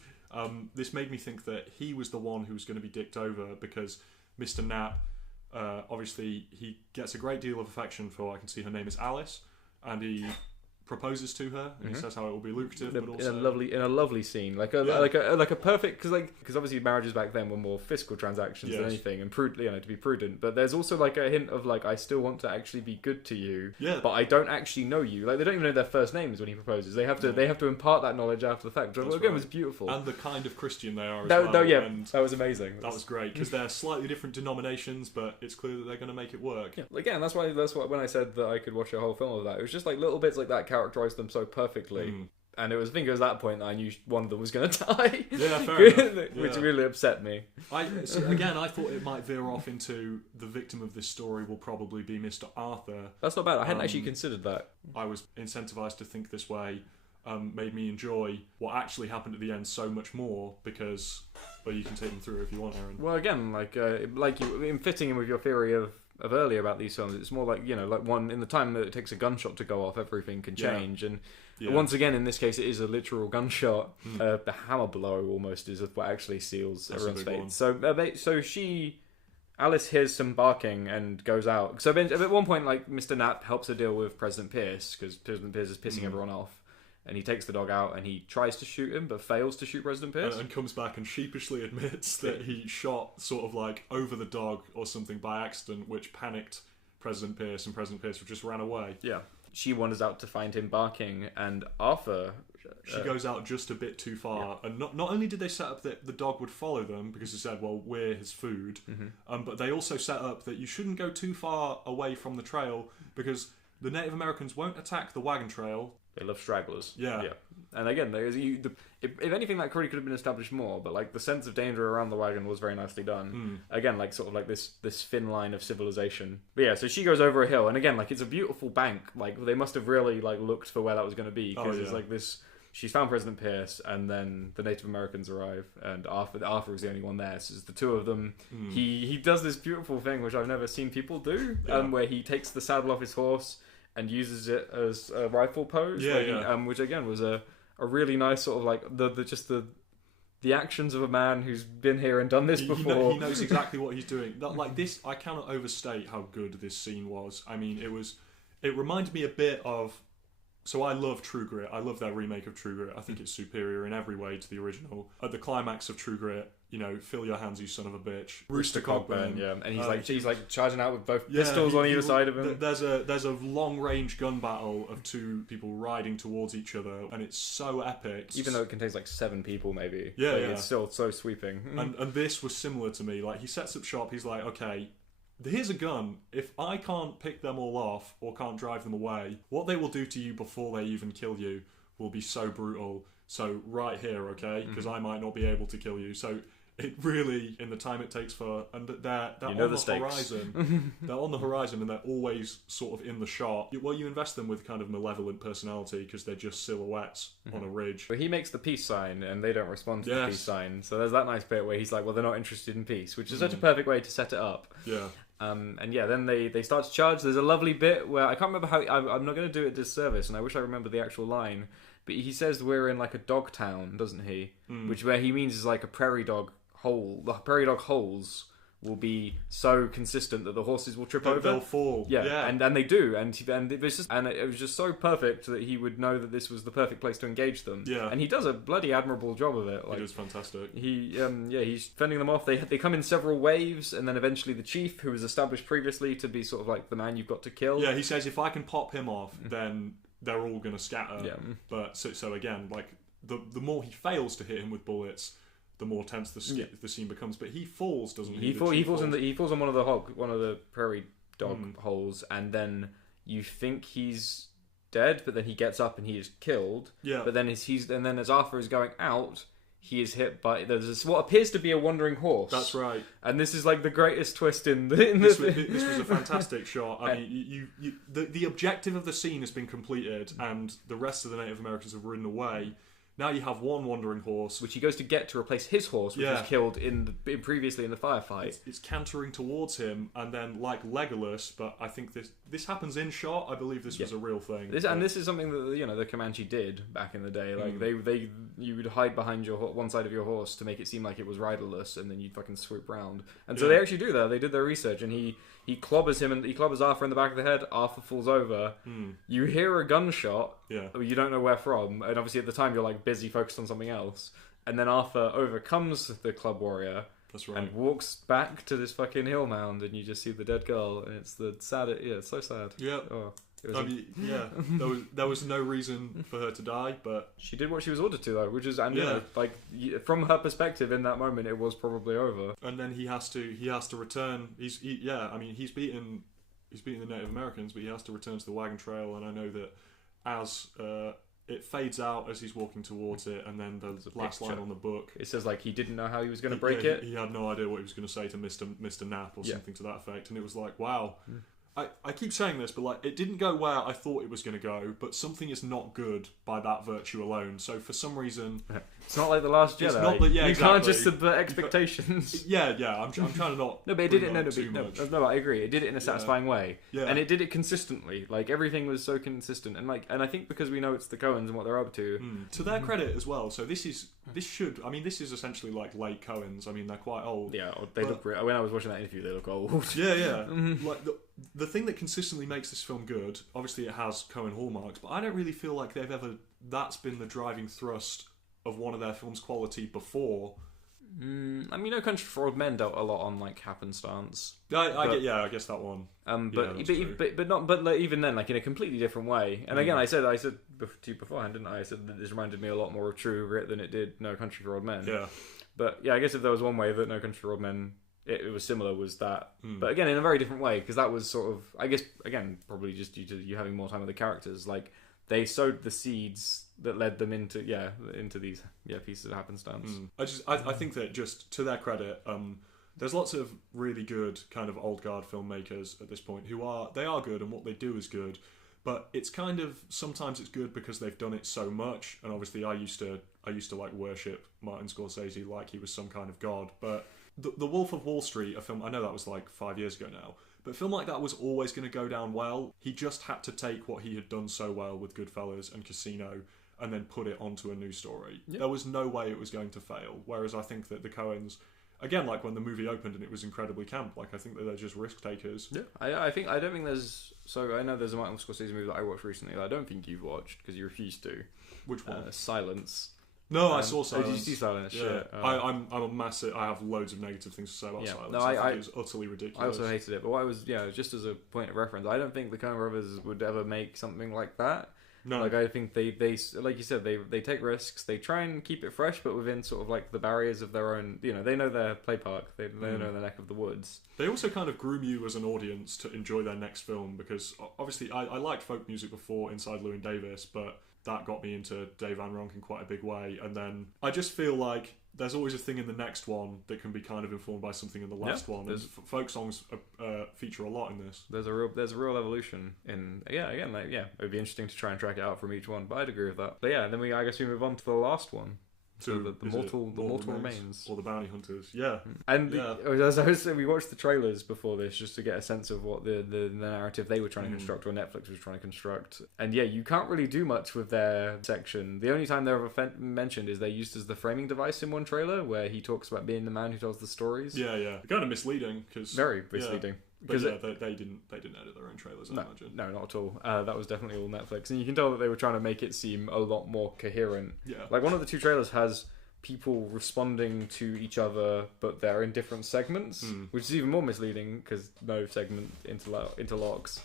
this made me think that he was the one who was going to be dicked over because Mr. Knapp, obviously, he gets a great deal of affection for, I can see her name is Alice, and he proposes to her, and he says how it will be lucrative, but also in a lovely scene, like a perfect, because obviously marriages back then were more fiscal transactions than anything, and to be prudent. But there's also like a hint of like, I still want to actually be good to you, but I don't actually know you. Like, they don't even know their first names when he proposes. They have to impart that knowledge after the fact. Which again was beautiful, and the kind of Christian they are as well. And that was amazing. That was great because they're slightly different denominations, but it's clear that they're going to make it work. Yeah, again, that's why when I said that I could watch a whole film of that, it was just like little bits like that characterized them so perfectly. And it was, I think it was that point that I knew one of them was going to die. Yeah, fair enough. Which really upset me. I thought it might veer off into the victim of this story will probably be Mr. Arthur. That's not bad. I hadn't actually considered that. I was incentivized to think this way. Made me enjoy what actually happened at the end so much more because, well, you can take them through if you want, Aaron. Well, again, like you, in fitting in with your theory of earlier about these films, it's more like, like one, in the time that it takes a gunshot to go off, everything can change. And once again, in this case, it is a literal gunshot. The hammer blow almost is what actually seals everyone's fate. So Alice hears some barking and goes out. So at one point, like, Mr. Knapp helps her deal with President Pierce because President Pierce is pissing everyone off. And he takes the dog out and he tries to shoot him but fails to shoot President Pierce. And comes back and sheepishly admits that he shot sort of like over the dog or something by accident, which panicked President Pierce, and President Pierce just ran away. Yeah. She wanders out to find him barking, and Arthur... She goes out just a bit too far. Yeah. And not only did they set up that the dog would follow them because he said, well, we're his food, but they also set up that you shouldn't go too far away from the trail because the Native Americans won't attack the wagon trail. They love stragglers. Yeah. And again, if anything, that probably could have been established more, but like the sense of danger around the wagon was very nicely done. Again, like sort of like this thin line of civilization. But yeah, so she goes over a hill, and again, like it's a beautiful bank. Like they must have really like looked for where that was going to be because it's like this. She's found President Pierce, and then the Native Americans arrive, and Arthur is the only one there. So it's the two of them. He does this beautiful thing which I've never seen people do, where he takes the saddle off his horse and uses it as a rifle pose, which again was a really nice sort of like the actions of a man who's been here and done this before. He knows exactly what he's doing. Like this, I cannot overstate how good this scene was. I mean, it reminded me a bit of So I love True Grit. I love their remake of True Grit. I think it's superior in every way to the original. At the climax of True Grit, you know, fill your hands, you son of a bitch. Rooster Cogburn, yeah, and he's like charging out with both pistols on either side of him. There's a long range gun battle of two people riding towards each other, and it's so epic. Even though it contains like 7 people, maybe. Yeah, it's still so sweeping. And this was similar to me. Like, he sets up shop. He's like, okay, here's a gun. If I can't pick them all off or can't drive them away, what they will do to you before they even kill you will be so brutal. So right here, okay, because I might not be able to kill you. So it really, in the time it takes for, and they're on the horizon. They're on the horizon, and they're always sort of in the shot. Well, you invest them with kind of malevolent personality because they're just silhouettes on a ridge. But he makes the peace sign, and they don't respond to the peace sign. So there's that nice bit where he's like, well, they're not interested in peace, which is such a perfect way to set it up. Yeah. And yeah, then they start to charge. There's a lovely bit where I can't remember how. I'm not going to do it disservice, and I wish I remember the actual line. But he says we're in like a dog town, doesn't he? Which where he means is like a prairie dog hole. The prairie dog holes will be so consistent that the horses will trip over. They'll fall. Yeah. And they do. And it was just so perfect that he would know that this was the perfect place to engage them. Yeah. And he does a bloody admirable job of it. Like, he does fantastic. He's fending them off. They come in several waves, and then eventually the chief, who was established previously to be sort of like the man you've got to kill. Yeah, he says if I can pop him off, then they're all going to scatter. Yeah. But so again, like the more he fails to hit him with bullets, the more tense the scene becomes. But he falls, doesn't he? He falls on one of the prairie dog holes, and then you think he's dead, but then he gets up and he is killed. Yeah. But then as Arthur is going out, he is hit by what appears to be a wandering horse. That's right. And this is like the greatest twist in the. This was a fantastic shot. I mean, the objective of the scene has been completed, and the rest of the Native Americans have ridden away. Now you have one wandering horse, which he goes to get to replace his horse, which was killed previously in the firefight. It's cantering towards him, and then like Legolas, but I think this happens in shot. I believe this was a real thing. This is something that the Comanche did back in the day. Like you would hide behind one side of your horse to make it seem like it was riderless, and then you'd fucking swoop round. And so they actually do that. They did their research, and he clobbers him, and he clobbers Arthur in the back of the head. Arthur falls over. You hear a gunshot. Yeah. You don't know where from, and obviously at the time you're like busy focused on something else. And then Arthur overcomes the club warrior. That's right. And walks back to this fucking hill mound, and you just see the dead girl, and it's the sad. Yeah, it's so sad. Yeah. Oh, there was no reason for her to die, but she did what she was ordered to, though, which is from her perspective in that moment, it was probably over. And then he has to return. He's beaten the Native Americans, but he has to return to the wagon trail. And I know that as it fades out as he's walking towards it, and then the last line on the book, it says like he didn't know how he was going to break it. He had no idea what he was going to say to Mr. Knapp or something to that effect, and it was like, wow. I keep saying this, but like it didn't go where I thought it was going to go, but something is not good by that virtue alone. So for some reason, it's not like The Last Jedi. You can't just subvert expectations. I'm trying to not. No, but it did it. No, I agree. It did it in a satisfying way, and it did it consistently. Like everything was so consistent, and I think because we know it's the Coens and what they're up to. To their credit as well. So this is essentially like late Coens. I mean, they're quite old. Yeah, they look. When I was watching that interview, they look old. Yeah. Like the thing that consistently makes this film good, obviously it has Coen hallmarks, but I don't really feel like that's been the driving thrust of one of their films' quality before. I mean, No Country for Old Men dealt a lot on like happenstance. I guess that one. But like, even then, like in a completely different way. And again, I said to you beforehand, didn't I? I said that this reminded me a lot more of True Grit than it did No Country for Old Men. Yeah. But yeah, I guess if there was one way that No Country for Old Men it was similar, was that, but again in a very different way, because that was sort of, I guess, again probably just due to you having more time with the characters, like they sowed the seeds that led them into these pieces of happenstance. I think that, just to their credit, there's lots of really good kind of old guard filmmakers at this point who are good, and what they do is good, but it's kind of, sometimes it's good because they've done it so much. And obviously I used to like worship Martin Scorsese like he was some kind of god, but The Wolf of Wall Street, a film, I know that was like 5 years ago now, but a film like that was always going to go down well. He just had to take what he had done so well with Goodfellas and Casino and then put it onto a new story. Yep. There was no way it was going to fail. Whereas I think that the Coens, again, like when the movie opened and it was incredibly camp. Like I think that they're just risk takers. Yeah, I don't think there's. So I know there's a Martin Scorsese movie that I watched recently that I don't think you've watched because you refused to. Which one? Silence. No, I saw Silence. Oh, did you see Silence? Yeah. Shit. I'm a massive. I have loads of negative things to say about Silence. No, I think it's utterly ridiculous. I also hated it, but what I was, just as a point of reference, I don't think the Coen Brothers would ever make something like that. No. Like I think they like you said, they take risks. They try and keep it fresh, but within sort of like the barriers of their own. They know their play park. They know their neck of the woods. They also kind of groom you as an audience to enjoy their next film because obviously I liked folk music before Inside Llewyn Davis, but that got me into Dave Van Ronk in quite a big way. And then I just feel like there's always a thing in the next one that can be kind of informed by something in the last one. And folk songs feature a lot in this. There's a real evolution in again it would be interesting to try and track it out from each one, but I'd agree with that. But yeah, then I guess we move on to the last one. So the mortal remains, or the bounty hunters, yeah. And as I was saying, we watched the trailers before this just to get a sense of what the narrative they were trying to construct, or Netflix was trying to construct. And yeah, you can't really do much with their section. The only time they're ever mentioned is they're used as the framing device in one trailer, where he talks about being the man who tells the stories. Yeah. Kind of misleading because very misleading. Yeah. Because they didn't edit their own trailers, I imagine. No, not at all. That was definitely all Netflix, and you can tell that they were trying to make it seem a lot more coherent. Yeah, like one of the two trailers has people responding to each other, but they're in different segments, which is even more misleading because no segment interlocks.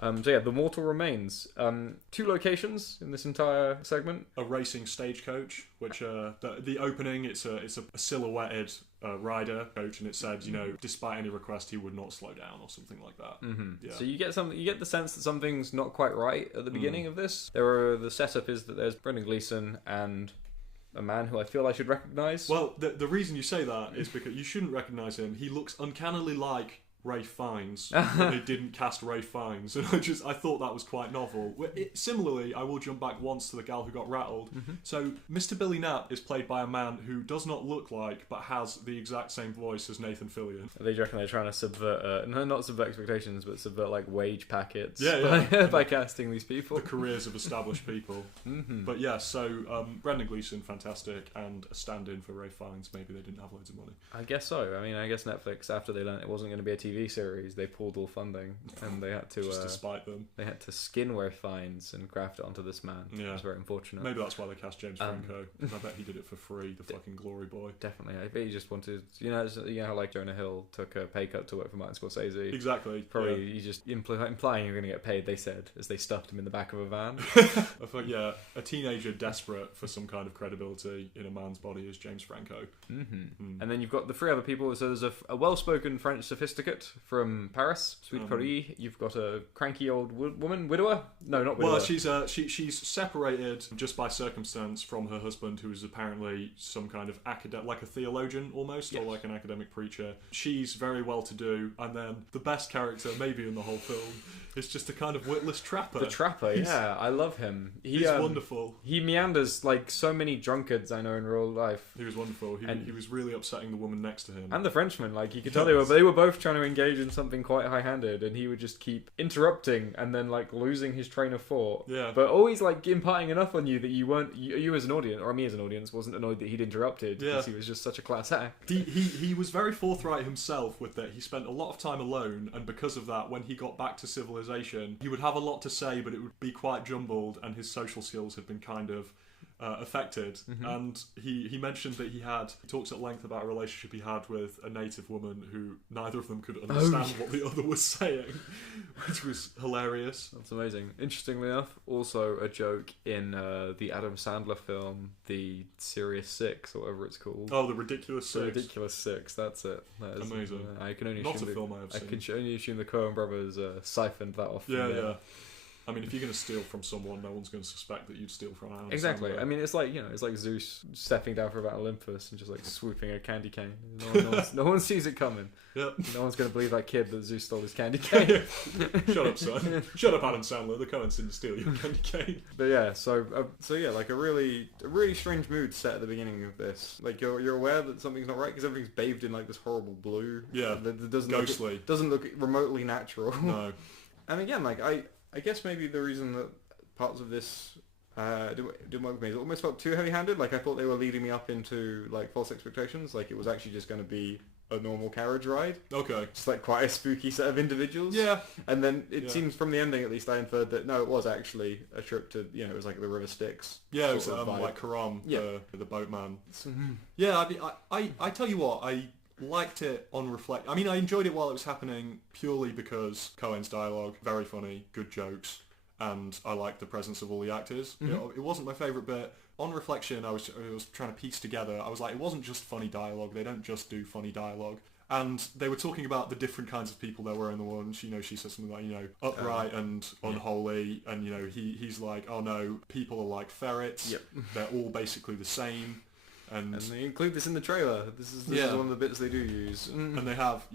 So yeah, the mortal remains. 2 locations in this entire segment. A racing stagecoach, which the opening it's a silhouetted rider coach, and it said, despite any request, he would not slow down or something like that. Yeah. So you get the sense that something's not quite right at the beginning of this. The setup is that there's Brendan Gleeson and a man who I feel I should recognise. Well, the reason you say that is because you shouldn't recognise him. He looks uncannily like Ralph Fiennes, but they didn't cast Ralph Fiennes, and I thought that was quite novel. Similarly, I will jump back once to the gal who got rattled. So Mr. Billy Knapp is played by a man who does not look like, but has the exact same voice as Nathan Fillion. They reckon they're trying to subvert, not subvert expectations, but subvert like wage packets. By casting these people, the careers of established people. But yeah, so Brendan Gleeson, fantastic, and a stand-in for Ralph Fiennes. Maybe they didn't have loads of money. I guess so. I mean, I guess Netflix, after they learned it wasn't going to be a TV series, they pulled all funding, and they had to just to spite them. They had to skin Ralph Fiennes and graft it onto this man. Yeah, it's very unfortunate. Maybe that's why they cast James Franco. I bet he did it for free. The fucking glory boy. Definitely, I bet he just wanted. How like Jonah Hill took a pay cut to work for Martin Scorsese. Exactly. Probably he just implying you're going to get paid. They said as they stuffed him in the back of a van. I thought, a teenager desperate for some kind of credibility in a man's body is James Franco. And then you've got the 3 other people. So there's a well-spoken French sophisticate from Paris, Sweet Paris. You've got a cranky old woman, widower. No, not widower. Well, she's separated just by circumstance from her husband, who is apparently some kind of academic, like a theologian almost, or like an academic preacher. She's very well to do, and then the best character maybe in the whole film is just a kind of witless trapper. The trapper, I love him. He's wonderful. He meanders like so many drunkards I know in real life. He was wonderful. He was really upsetting the woman next to him. And the Frenchman, like you could tell they were both trying to engage in something quite high-handed, and he would just keep interrupting and then like losing his train of thought. Yeah. But always like imparting enough on you that you as an audience, or me as an audience, wasn't annoyed that he'd interrupted because he was just such a class act. He was very forthright himself with that. He spent a lot of time alone, and because of that, when he got back to civilization, he would have a lot to say, but it would be quite jumbled, and his social skills had been kind of affected. And he mentioned that he talks at length about a relationship he had with a native woman who neither of them could understand what the other was saying, which was hilarious. That's amazing. Interestingly enough, also a joke in the Adam Sandler film, The Serious Six, or whatever it's called. Oh, The Ridiculous Six. The Ridiculous Six, that's it. That is amazing. I can only Not assume a film I have seen. I can only assume the Coen Brothers siphoned that off. Yeah. I mean, if you're going to steal from someone, no one's going to suspect that you'd steal from Adam Exactly. Sandler. I mean, it's like Zeus stepping down from Mount Olympus and just like swooping a candy cane. No one sees it coming. Yep. No one's going to believe that kid that Zeus stole his candy cane. Shut up, son. Shut up, Adam Sandler. The Coens didn't steal your candy cane. But yeah, so like a really strange mood set at the beginning of this. Like you're aware that something's not right because everything's bathed in like this horrible blue. Yeah. That doesn't ghostly. Doesn't look remotely natural. No. And again, like I guess maybe the reason that parts of this didn't work with me. It almost felt too heavy-handed. Like I thought they were leading me up into like false expectations. Like it was actually just going to be a normal carriage ride. Okay. Just like quite a spooky set of individuals. Yeah. And then it seems from the ending, at least, I inferred that no, it was actually a trip to, it was like the River Styx. Yeah, it was like Karam, the boatman. Yeah, I tell you what, I liked it on reflect. I mean, I enjoyed it while it was happening purely because Coen's dialogue, very funny, good jokes, and I liked the presence of all the actors. It wasn't my favourite bit. On reflection, I was trying to piece together. I was like, it wasn't just funny dialogue. They don't just do funny dialogue. And they were talking about the different kinds of people there were in the world. And she said something like, upright and unholy. And, he's like, oh no, people are like ferrets. Yep. They're all basically the same. And they include this in the trailer. This is one of the bits they do use. And they have,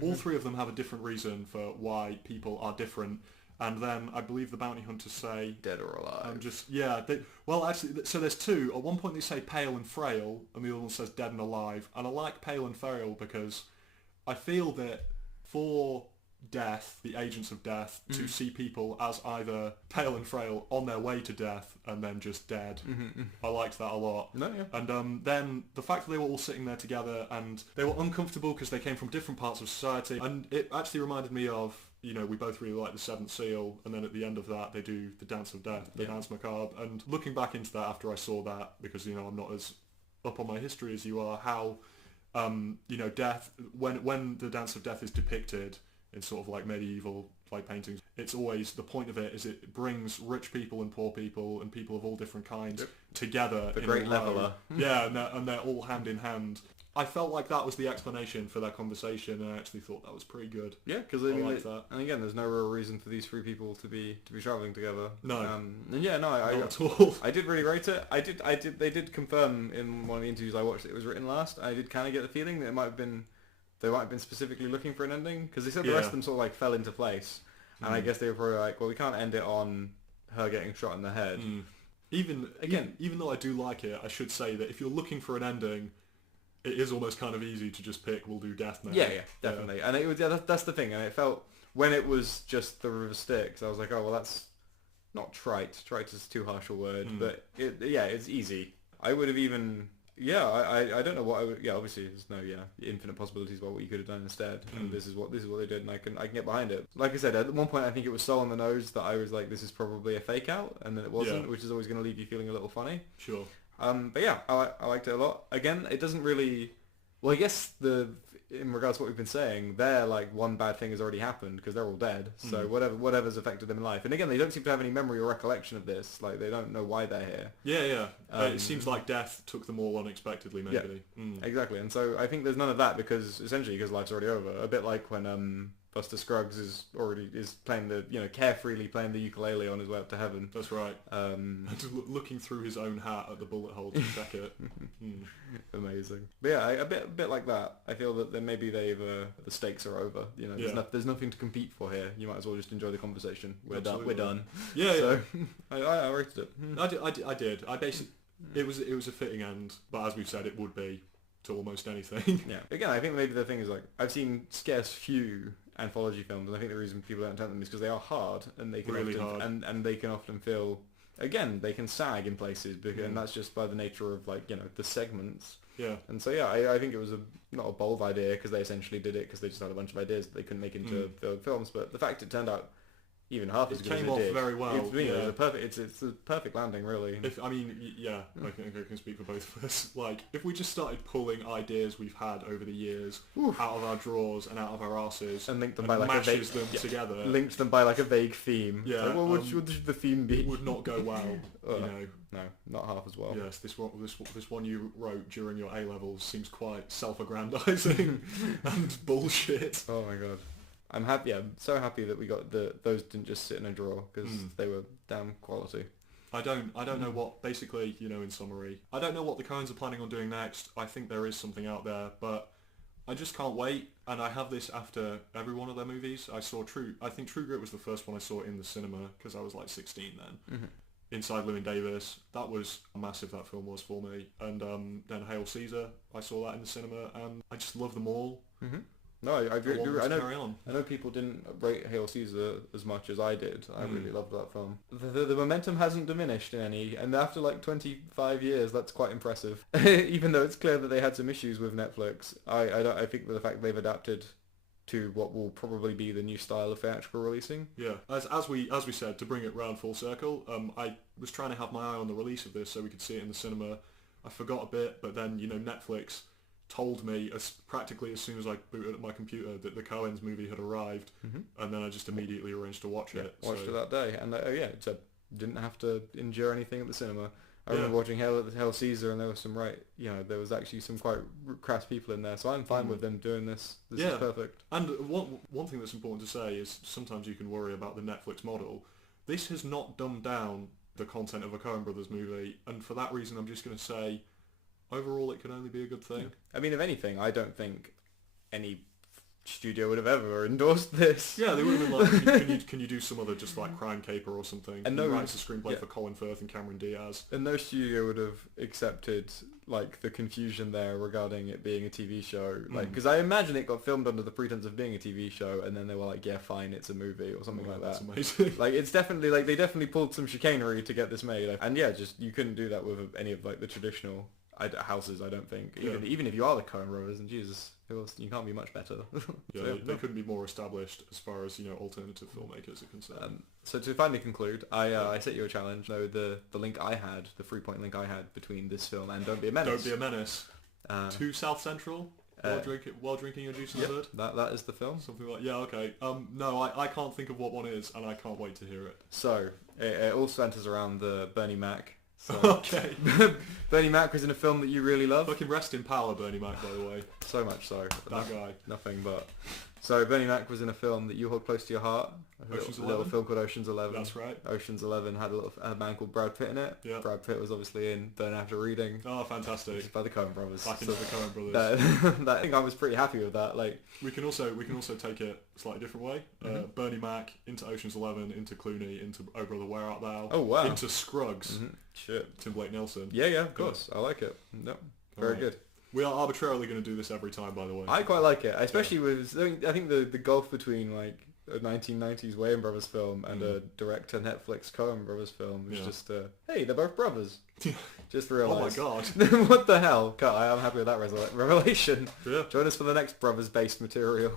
all three of them have a different reason for why people are different. And then I believe the bounty hunters say... Dead or alive. Actually, so there's two. At one point they say pale and frail, and the other one says dead and alive. And I like pale and frail because I feel that for death, the agents of death, to see people as either pale and frail on their way to death and then just dead. I liked that a lot. No, yeah. And then the fact that they were all sitting there together and they were uncomfortable because they came from different parts of society. And it actually reminded me of... we both really like the Seventh Seal, and then at the end of that they do the Dance of Death, the Dance Macabre. And looking back into that after I saw that, because I'm not as up on my history as you are, how death, when the Dance of Death is depicted in sort of like medieval like paintings, it's always the point of it is it brings rich people and poor people and people of all different kinds together. The great leveler. Yeah, and they're all hand in hand. I felt like that was the explanation for that conversation, and I actually thought that was pretty good. Yeah, because I liked that. And again, there's no real reason for these three people to be traveling together. No. Not at all. I did really rate it. They did confirm in one of the interviews I watched that it was written last. I did kind of get the feeling that they might have been specifically looking for an ending, because they said the rest of them sort of like fell into place, and I guess they were probably like, well, we can't end it on her getting shot in the head. Even though I do like it, I should say that if you're looking for an ending, it is almost kind of easy to just pick, we'll do death now. Yeah, definitely. And it was that's the thing. And it felt, when it was just the River Styx, I was like, oh, well, that's not trite. Trite is too harsh a word, but it's easy. I would have even, I don't know what I would, obviously there's no, infinite possibilities about what you could have done instead. And this is what they did, and I can get behind it. Like I said, at one point I think it was so on the nose that I was like, this is probably a fake out, and then it wasn't, which is always going to leave you feeling a little funny. Sure. But yeah, I liked it a lot. Again, it doesn't really... Well, I guess in regards to what we've been saying, they're like, one bad thing has already happened because they're all dead. So whatever's affected them in life. And again, they don't seem to have any memory or recollection of this. Like, they don't know why they're here. Yeah. It seems like death took them all unexpectedly, maybe. Yeah, exactly. And so I think there's none of that because life's already over. A bit like when Buster Scruggs is playing carefreely playing the ukulele on his way up to heaven. That's right. Looking through his own hat at the bullet hole to check it. Amazing. But yeah, a bit like that. I feel that then maybe the stakes are over. There's nothing to compete for here. You might as well just enjoy the conversation. We're done. Yeah. So I rated it. I did. I basically it was a fitting end, but as we've said, it would be to almost anything. Yeah. Again, I think maybe the thing is like I've seen scarce few anthology films, and I think the reason people don't attempt them is because they are hard, and they can really often, hard, and they can often feel, again, they can sag in places, because, and that's just by the nature of like the segments. Yeah. And so I think it was not a bold idea, because they essentially did it because they just had a bunch of ideas that they couldn't make into films, but the fact it turned out even half as good as it did. It came off very well. It's a perfect landing, really. I can speak for both of us. Like, if we just started pulling ideas we've had over the years out of our drawers and out of our arses and linked them by like a vague together, linked them by like a vague theme. Yeah. Like, what should the theme be? It would not go well. No, not half as well. Yes, this one you wrote during your A levels seems quite self-aggrandizing and bullshit. Oh my god. I'm happy. I'm so happy that we got those didn't just sit in a drawer, because they were damn quality. I don't know what, basically, in summary, I don't know what the Coens are planning on doing next. I think there is something out there, but I just can't wait. And I have this after every one of their movies. I think True Grit was the first one I saw in the cinema, because I was like 16 then. Inside Llewyn Davis, that was massive, that film was for me. And then Hail Caesar, I saw that in the cinema, and I just love them all. No, I agree. I know. Carry on. I know people didn't rate Hail Caesar as much as I did. I really loved that film. The momentum hasn't diminished in any, and after like 25 years, that's quite impressive. Even though it's clear that they had some issues with Netflix, I think that the fact they've adapted to what will probably be the new style of theatrical releasing. Yeah, as we said, to bring it round full circle, I was trying to have my eye on the release of this so we could see it in the cinema. I forgot a bit, but then Netflix told me practically as soon as I booted up my computer that the Coens movie had arrived, and then I just immediately arranged to watch it. Watched it that day, and didn't have to endure anything at the cinema. I remember watching Hail Caesar, and there was there was actually some quite crass people in there, so I'm fine with them doing this. This is perfect. And one thing that's important to say is sometimes you can worry about the Netflix model. This has not dumbed down the content of a Coen Brothers movie, and for that reason I'm just going to say overall it can only be a good thing. Yeah. I mean, if anything, I don't think any studio would have ever endorsed this. Yeah, they would have been like, can you do some other just like crime caper or something? And writes a screenplay for Colin Firth and Cameron Diaz. And no studio would have accepted like the confusion there regarding it being a TV show. Like, because I imagine it got filmed under the pretense of being a TV show, and then they were like, yeah, fine, it's a movie or something like that. That's amazing. Like, it's definitely like they definitely pulled some chicanery to get this made. And yeah, just you couldn't do that with any of like the traditional houses, I don't think. Even if you are the Coen Brothers, and Jesus, you can't be much better. They couldn't be more established as far as alternative filmmakers are concerned. So to finally conclude, I set you a challenge. So the link I had, the 3-point link I had between this film and Don't Be a Menace. Don't Be a Menace. To South Central. While drinking your juice in the hood. That is the film. Something like okay. No, I can't think of what one is, and I can't wait to hear it. So it all centers around the Bernie Mac. So, okay. Bernie Mac was in a film that you really love. Fucking rest in power, Bernie Mac, by the way. So much so. That guy. Nothing but. So Bernie Mac was in a film that you hold close to your heart. A little film called Ocean's 11. That's right. Ocean's 11 had a man called Brad Pitt in it. Yeah. Brad Pitt was obviously in Burn After Reading. Oh, fantastic. By the Coen Brothers. Back into the Coen Brothers. I think I was pretty happy with that. Like, we can also take it a slightly different way. Bernie Mac into Ocean's 11, into Clooney, into Oh Brother Where Art Thou. Oh wow. Into Scruggs. Shit. Tim Blake Nelson. Yeah, of course. I like it. No, very good. We are arbitrarily going to do this every time, by the way. I quite like it, especially with. I think the gulf between like a 1990s Wayans Brothers film and a direct to Netflix Coen Brothers film is just hey, they're both brothers. Just realised. Oh my god. What the hell? I am happy with that revelation. Yeah. Join us for the next brothers based material.